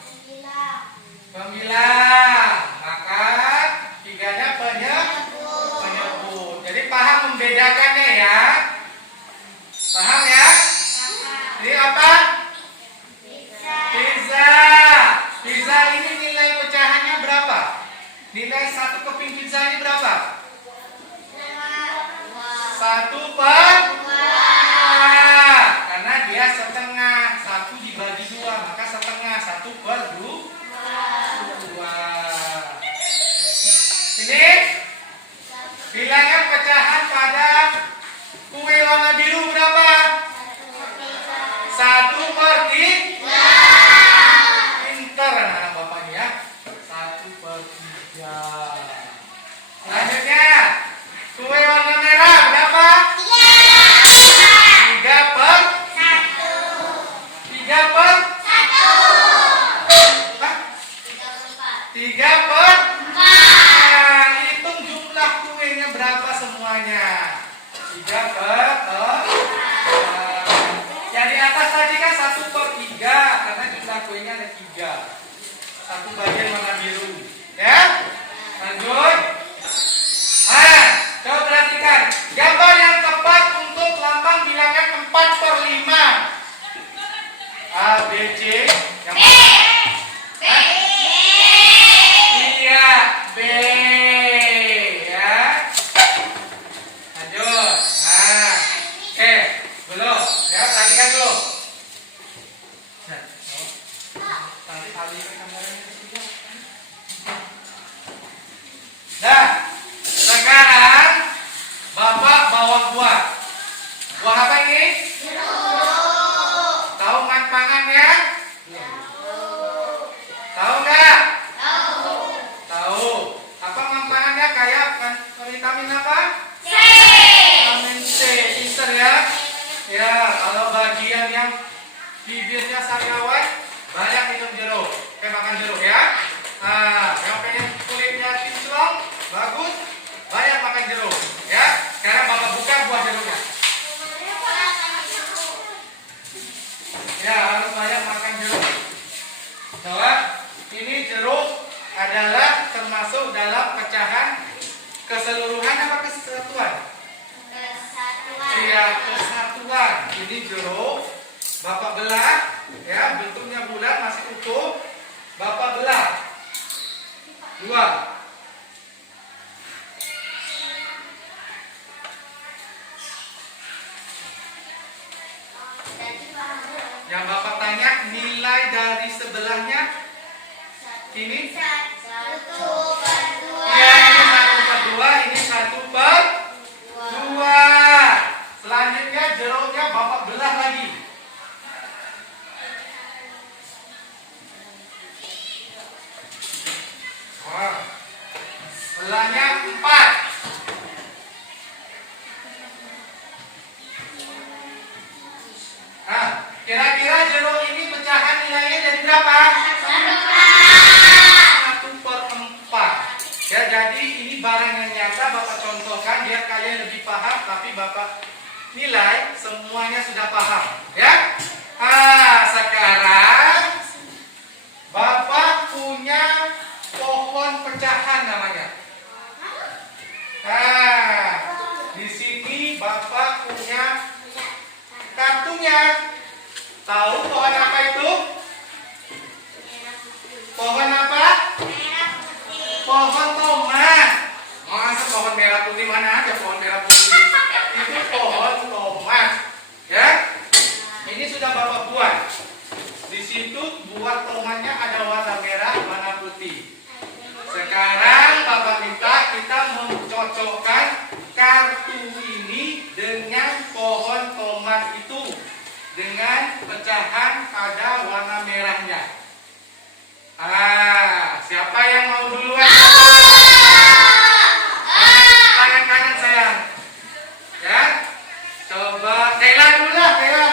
Pembilang. Maka 3-nya penyebut. Jadi paham membedakannya ya? Paham ya? Ini apa? Pizza. Pizza ini nilai pecahannya berapa? Nilai 1 keping pizza ini berapa? 1 per 2. Karena dia setengah. 1 dibagi 2, maka setengah. 1 per 2. Ini bilangan pecahan pada kue warna biru berapa? 1 per 3. Pinter anak bapak ini ya. 1 per 3. Selanjutnya kue warna merah berapa? 3 per 3 per 3 per 4. Hitung jumlah kuenya berapa semuanya. 3 per 4. Yang di atas tadi kan 1 per 3 karena jumlah kuenya ada 3. 1 bagian warna biru. Ya? Lanjut. Coba perhatikan. Gambar yang tepat untuk lambang bilangan 4 per 5. A, B, C. Yang mana? Iya, B. Ya. Lanjut. Oke. Belum. Ya, perhatikan dulu. Nanti alihkan kameranya ke sini. Nah, sekarang Bapak bawa buah. Buah apa ini? Jeruk. Ya, kalau bagian yang bibirnya sariawan, banyak minum jeruk. Makan jeruk ya. Nah, yang pengen kulitnya kinclong, bagus, banyak makan jeruk. Ya, sekarang Bapak buka buah jeruknya. Ya, harus banyak makan jeruk. Coba, ini jeruk adalah termasuk dalam pecahan keseluruhan apa kesatuan? Iya, kesatuan. Ini jeruk, Bapak belah, ya, bentuknya bulat masih utuh. Bapak belah. 2. Yang Bapak tanya nilai dari sebelahnya ini? Satu per dua. Ya, ini 1/2, ini 1/2. Selanjutnya jeruknya Bapak belah lagi. Wah. Belahnya 4. Nah, kira-kira jeruk ini pecahan nilainya jadi berapa? 1/4. Ya, jadi ini barang yang nyata Bapak contohkan biar kalian lebih paham, tapi Bapak nilai semuanya sudah paham, ya. Sekarang Bapak punya pohon pecahan namanya. Di sini Bapak punya kartunya. Tahu pohon apa itu? Pohon apa? Pohon tomat. Masa pohon merah putih, mana ada pohon merah putih? Itu pohon tomat. Ya. Ini sudah Bapak buat. Di situ buah tomatnya ada warna merah, warna putih. Sekarang Bapak minta kita mencocokkan kartu ini dengan pohon tomat itu dengan pecahan pada warna merahnya. Siapa yang mau duluan? Tangan kanan sayang. Ya. Coba Kayla dulu lah, Kayla.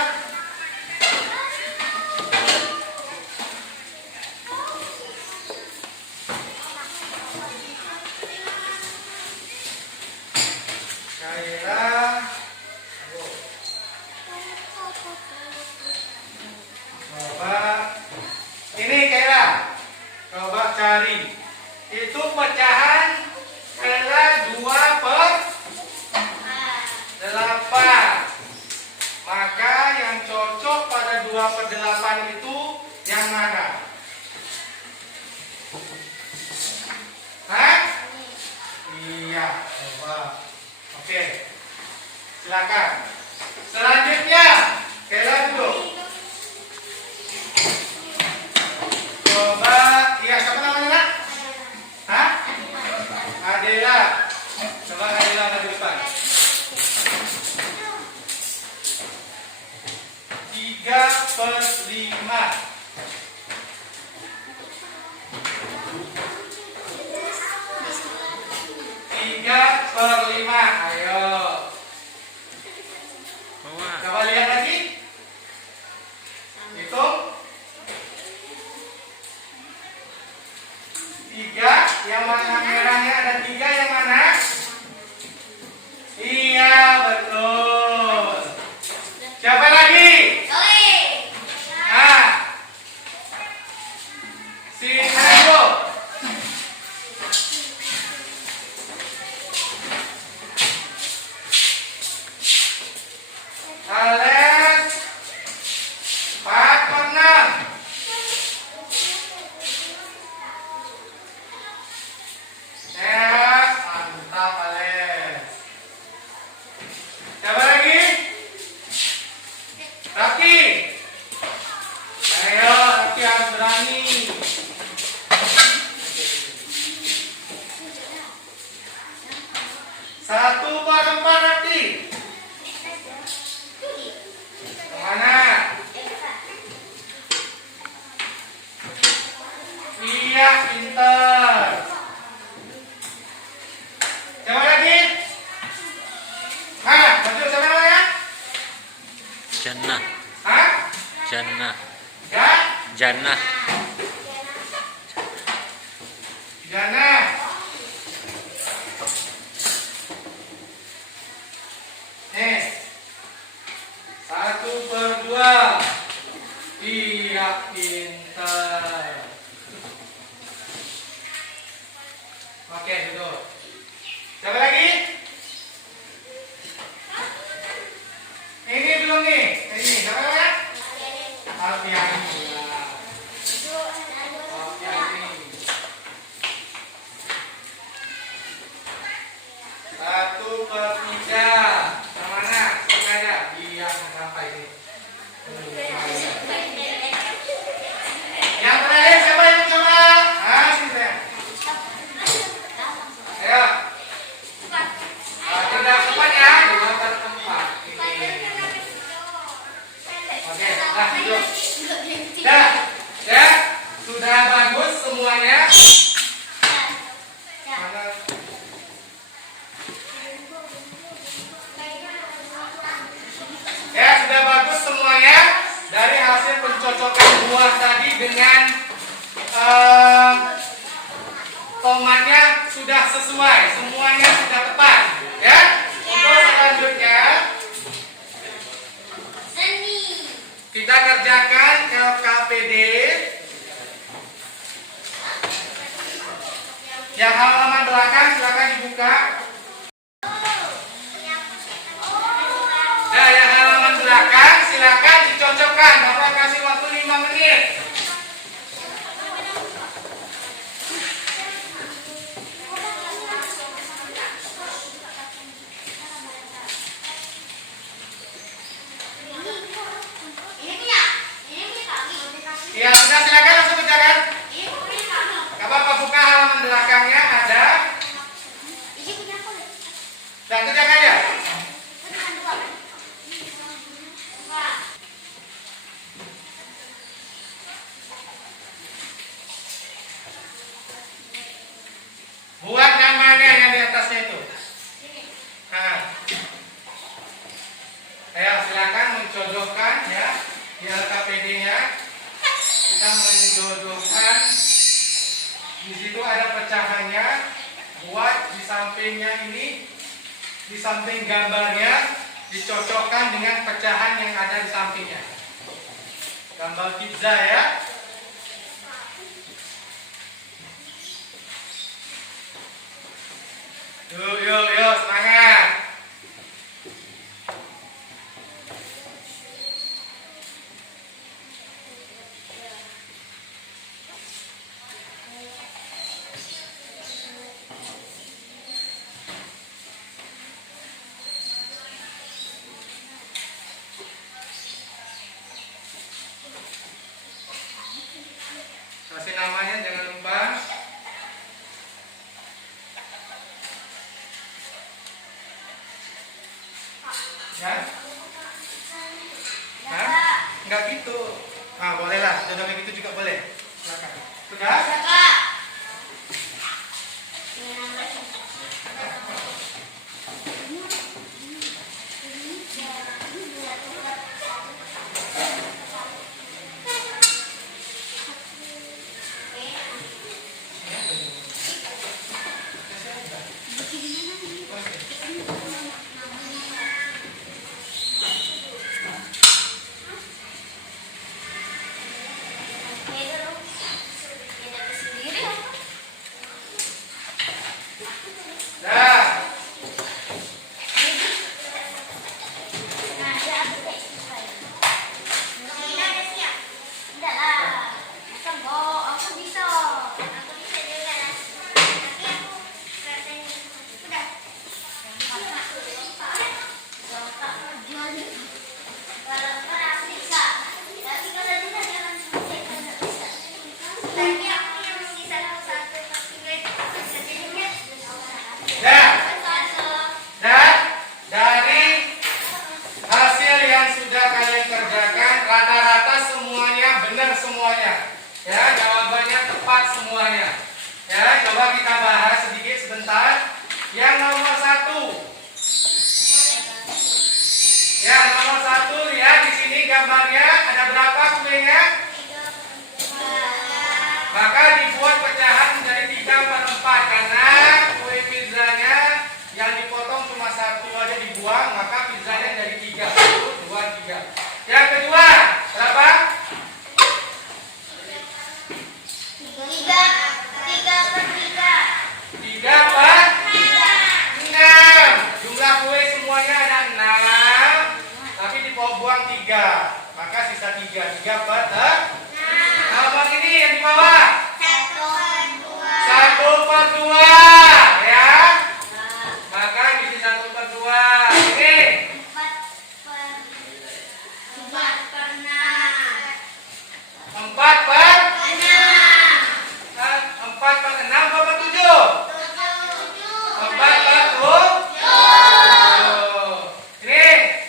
Coba ini Kayla, coba cari. Itu pecahan Kayla 2/8. Maka yang cocok pada 2/8 itu yang mana? Hah? Iya, coba. Oke. Silakan. Selanjutnya, Kayla dulu. Coba, iya siapa namanya, Nak? Hah? Adela. Coba Adela maju depan. 3/5. 3/5. Ayo. Coba lihat lagi. Hitung. 3. Yang warna merahnya ada 3. Yang mana? Iya, betul. Siapa lagi? Si Nayo. Alex 4/6. Ya, mantap Alex. Siapa lagi? Raki. Ayo, Raki harus berani. Satu per 4 Raki. Jannah. Hah? Jannah. Gan? Jannah. Jana. Satu per dua. Iya, pintar. Oke, duduk. Siapa lagi? Ini belum nih. Ini siapa namanya? Alfiani. Alfiani. Satu per tiga. Yang mana? Sini aja. Iya, kenapa ini? Yang terakhir siapa yang mau coba? Ah, sini saya. Ayo. Tidak cepat ya. Dua per empat. Ini. Oke, nah duduk. Ya, sudah bagus semuanya. Mana? Ya, sudah bagus semuanya dari hasil pencocokan buah tadi dengan tomatnya sudah sesuai, semuanya sudah tepat. Ya, untuk selanjutnya Seni. kita kerjakan LKPD. Yang halaman belakang silakan dibuka. Nah, yang halaman belakang silakan dicocokkan. Bapak kasih waktu 5 menit. Ini punya kami. Ya, sudah silakan langsung kerjakan. Ini punya kami. Gak apa-apa, buka halaman belakangnya ada. Ini punya aku. Dan kerjakan ya. Buat namanya yang di atasnya itu. Nah. Ayo silakan menjodohkan ya di LKPD-nya. Kita menjodohkan. Di situ ada pecahannya. Buat di sampingnya ini, di samping gambarnya dicocokkan dengan pecahan yang ada di sampingnya. Gambar pizza ya. Yuk, semangat. Kasih namanya jangan lupa. Ya? Hah? Enggak gitu. Ah, boleh lah. Jodoh kayak gitu juga boleh. Silakan. Sudah? Kakak. Beda dong. Beda ke sini. gambarnya? Ada berapa kuenya? Maka dibuat pecahan menjadi 3/4 karena kue pizzanya yang dipotong cuma satu aja dibuang, maka pizzanya jadi 3. 1, 2, 3. Yang kedua, berapa? 3/6. Jumlah kue semuanya ada 6, tapi dibuang 3, maka sisa 3. 3/6. Nah, bang ini yang di bawah 1/2 ya. Maka isi 1/2 ini 4/6 berapa 7? 4/7. Ini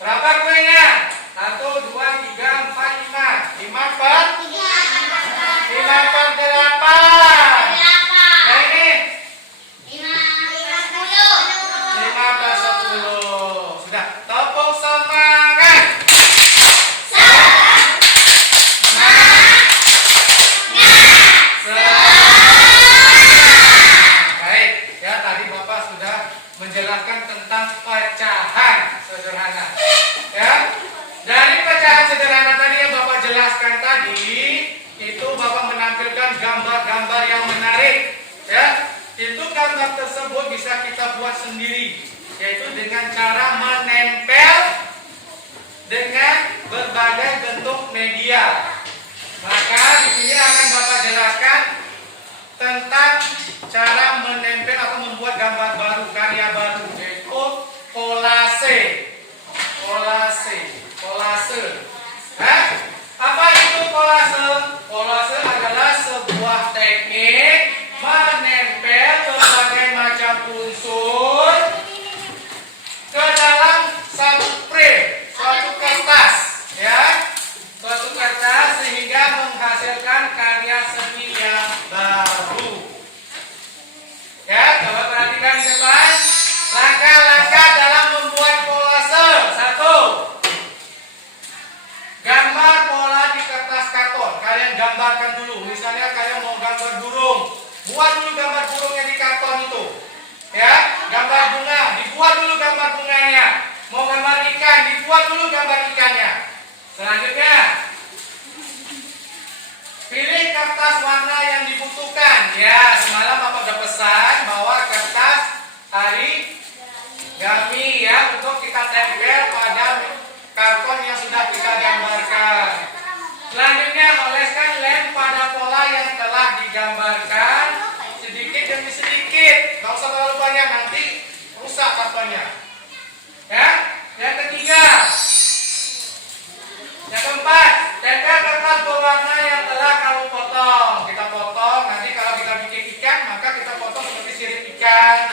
berapa kuenya? 1, 2, 3, 4, 5. 5/8. Nah ini 15/10. Sudah, tepuk semangat. Baik, ya tadi Bapak sudah menjelaskan tentang pecahan sederhana. Ya. Dari pecahan sederhana tadi yang Bapak jelaskan tadi, itu Bapak menampilkan gambar-gambar yang menarik, ya. Itu gambar tersebut bisa kita buat sendiri, yaitu dengan cara menempel dengan berbagai bentuk media. Maka di sini akan Bapak jelaskan tentang cara menempel atau membuat gambar baru, karya baru, yaitu kolase. Hah? Apa itu kolase? Kolase adalah sebuah teknik menempel berbagai macam unsur ke dalam satu frame, suatu kertas, ya. Suatu kertas sehingga menghasilkan karya seni yang baru. Ya, coba perhatikan di depan. Langkah-langkah dalam membuat kolase. 1. Gambar pola di kertas karton. Kalian gambarkan dulu. Misalnya kalian mau gambar burung, buat dulu gambar burungnya di karton itu. Ya, gambar bunga, dibuat dulu gambar bunganya. Mau gambar ikan, dibuat dulu gambar ikannya. Selanjutnya, pilih kertas warna yang dibutuhkan. Ya, semalam Bapak udah pesan bahwa kertas origami ya untuk kita tempel pada karton yang sudah kita gambarkan. Selanjutnya, oleskan lem pada pola yang telah digambarkan sedikit demi sedikit. Gak usah terlalu banyak, nanti rusak kartonnya. Ya, yang ketiga. Yang keempat, tempel kertas berwarna yang telah kamu potong. Kita potong, nanti kalau kita bikin ikan, maka kita potong seperti sirip ikan.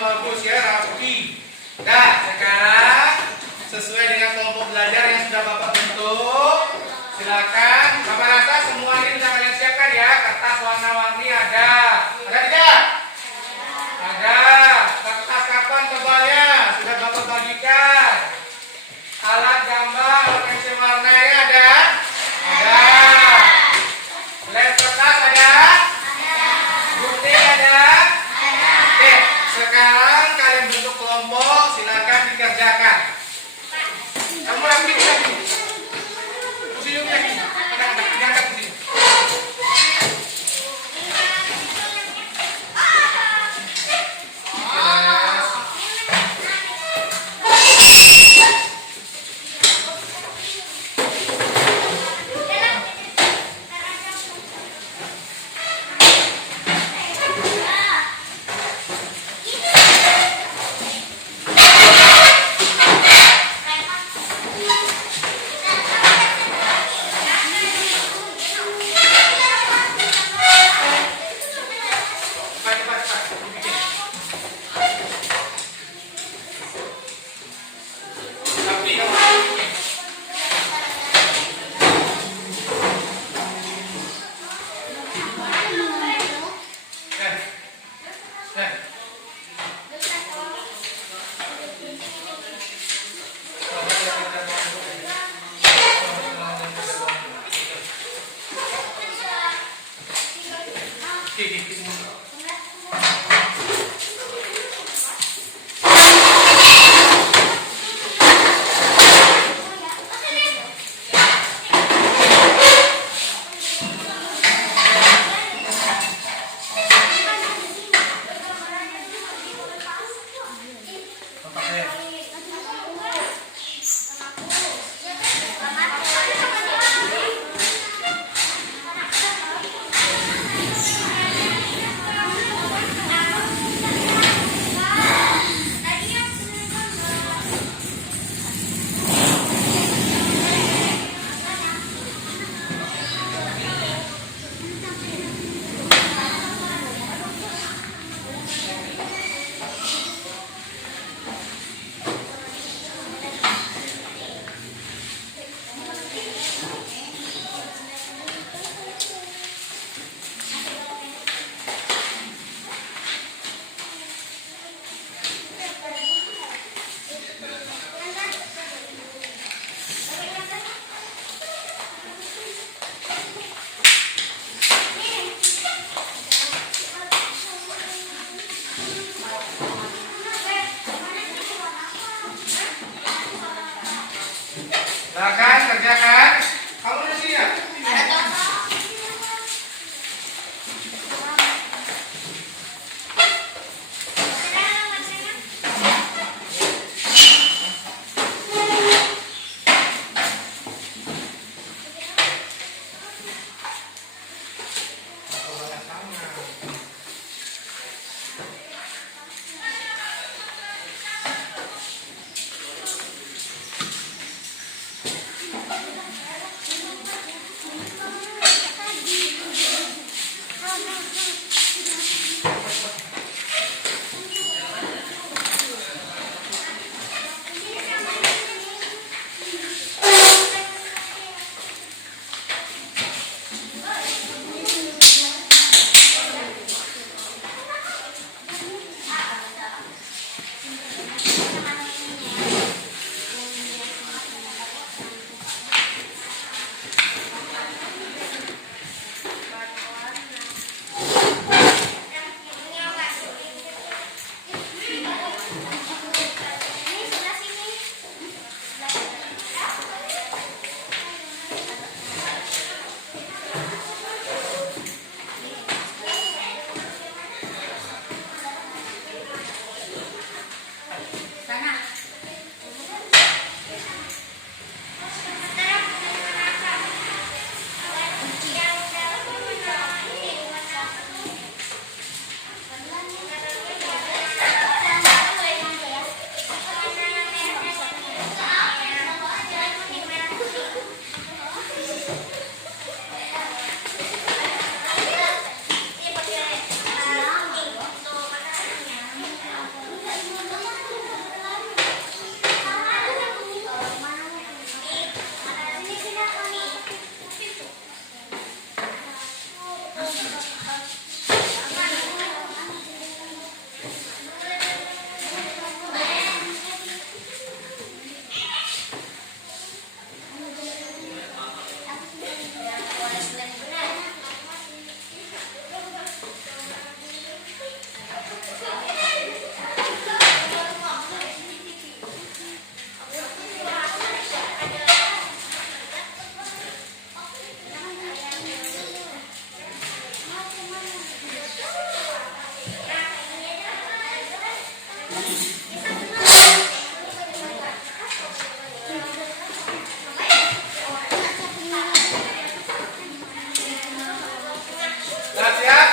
bagus ya, rapi. Nah, sekarang sesuai dengan kelompok belajar yang sudah Bapak bentuk, silakan. Bapak rasa semua ini sudah kalian siapkan ya. Kertas warna-warni ada. Ada tidak? Ada. Kertas kapan tebalnya? Sudah Bapak bagikan. Alat gambar, pensil warnanya ada? Ada. Lem kertas ada? Gunting ada? Oke, sekarang kalian bentuk kelompok, silakan dikerjakan. Kamu lagi posisi lagi. Angkat ke sini. Sudah siap?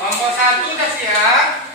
Kelompok 1 udah siap?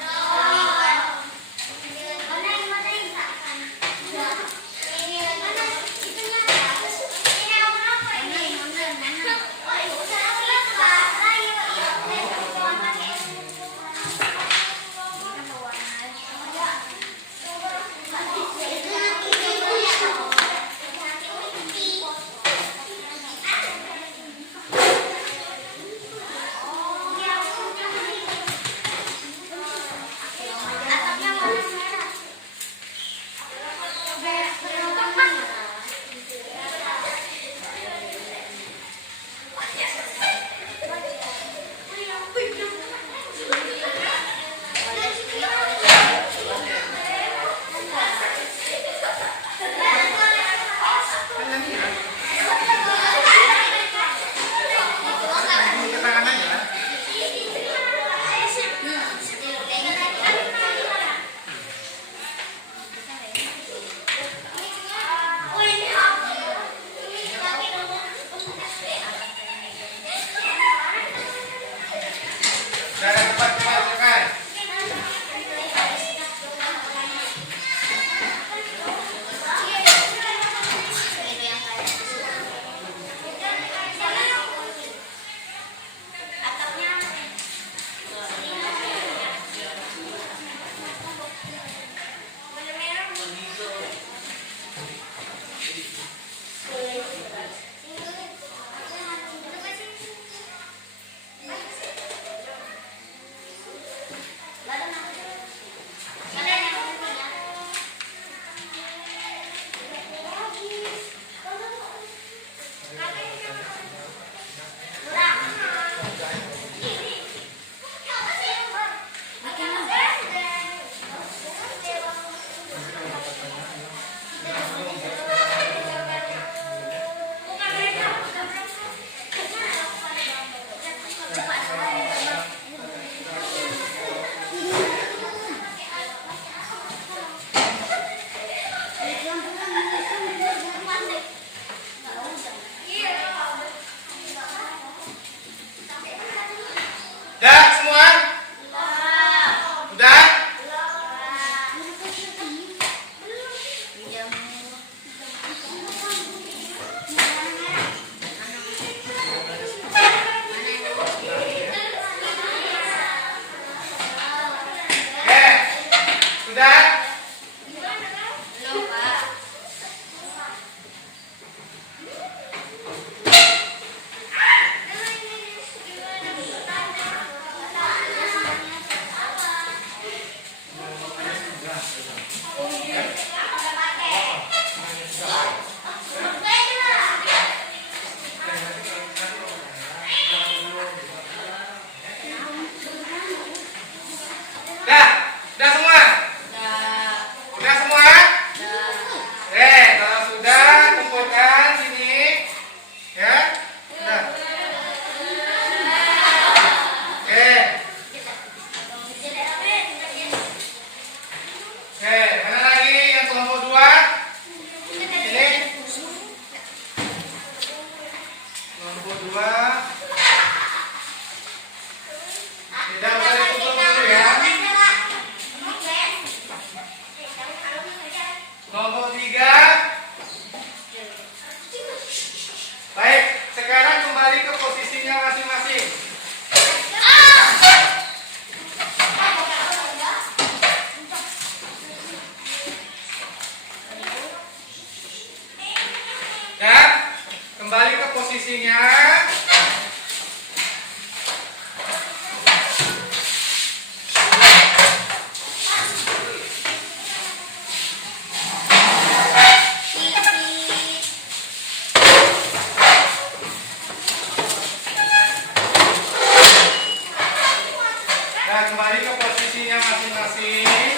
masing-masing.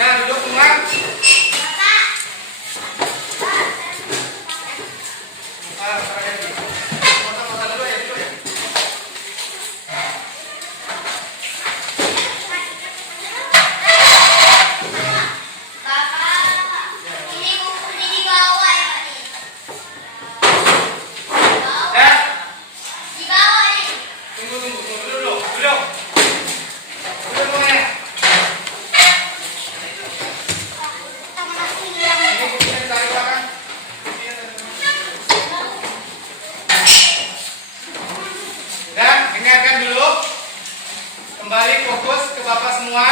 Nah, duduk semua. Foto-foto dulu ya, dulu ya. Bapak, ini buku ini dibawa ya Pak nih. Ya, Dibawa nih. tunggu dulu. Duduk semuanya. Ini bukunya ditarik belakang. Dan dengarkan dulu. Kembali fokus ke Bapak semua.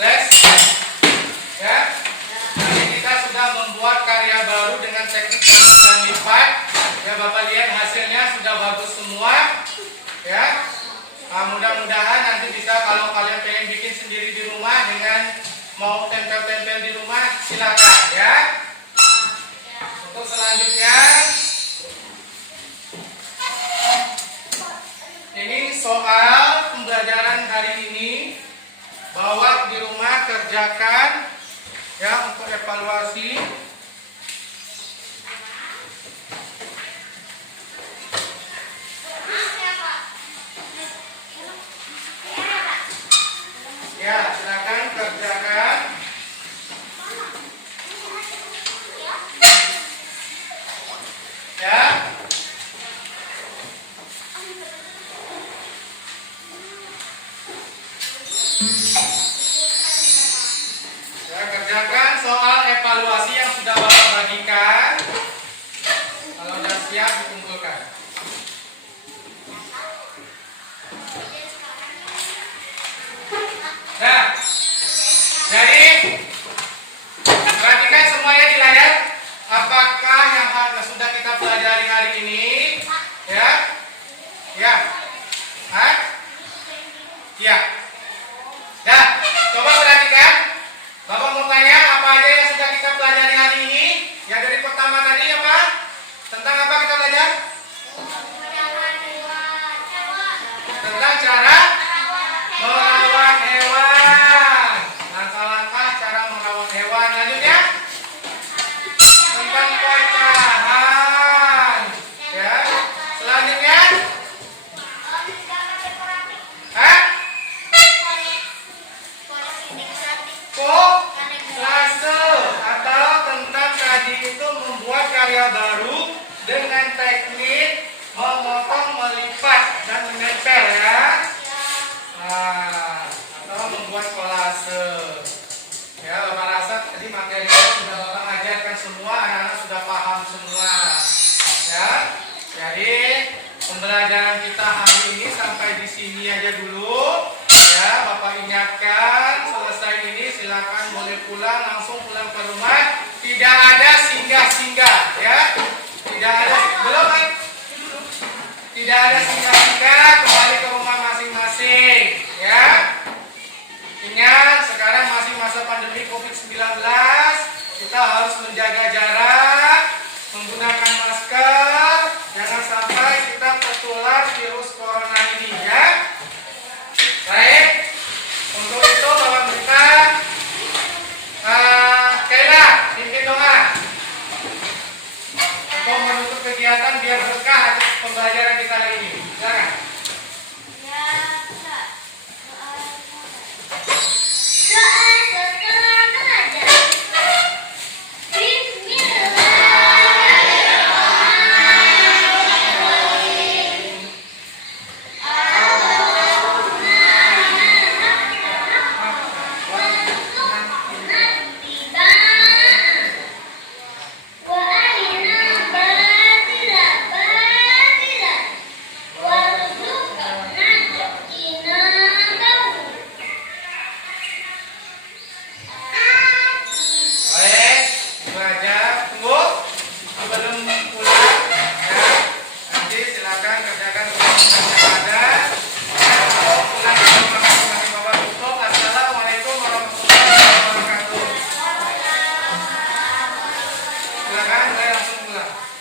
Les. Ya. Nanti kita sudah membuat karya baru dengan teknik dan lipat. Ya, Bapak lihat hasilnya sudah bagus semua. Ya. Nah, mudah-mudahan nanti bisa kalau kalian pengen bikin sendiri di rumah dengan mau tempel-tempel di rumah silakan ya. Untuk selanjutnya ini soal pembelajaran hari ini, bawa di rumah kerjakan ya untuk evaluasi. Ya, silakan kerjakan. Ya. Ya, kerjakan soal evaluasi yang sudah Bapak bagikan. Kalau sudah siap dikumpulkan. Nah, jadi perhatikan semuanya di layar. Apakah yang sudah kita pelajari hari ini? Ya, ya, ya. Nah, coba perhatikan. Bapak mau tanya apa aja yang sudah kita pelajari hari ini? Yang dari pertama tadi apa? Tentang apa kita belajar? Tentang cara merawat hewan. Langkah-langkah cara merawat hewan. Lanjutnya tentang pecahan. Ya. Selanjutnya, kolase atau tentang tadi itu membuat karya baru dengan teknik memotong, melipat dan menempel ya. Nah, atau membuat kolase. Ya, Bapak rasa tadi materinya sudah Bapak ajarkan semua, anak-anak sudah paham semua. Ya. Jadi, pembelajaran kita hari ini sampai di sini aja dulu. Ya, Bapak ingatkan, selesai ini silakan boleh pulang, langsung pulang ke rumah. Tidak ada singgah-singgah, ya. Tidak ada, belum kan? Tidak ada singgah-singgah, kembali ke rumah masing-masing, ya. Ingat, sekarang masih masa pandemi COVID-19, kita harus menjaga jarak, menggunakan masker, jangan sampai kita tertular virus corona ini, ya. Baik, untuk itu Bapak minta Kayla, pimpin doa untuk menutup kegiatan biar berkah pembelajaran kita hari ini. Silakan. Doa setelah belajar. Bismillah. Silakan, saya langsung mulai.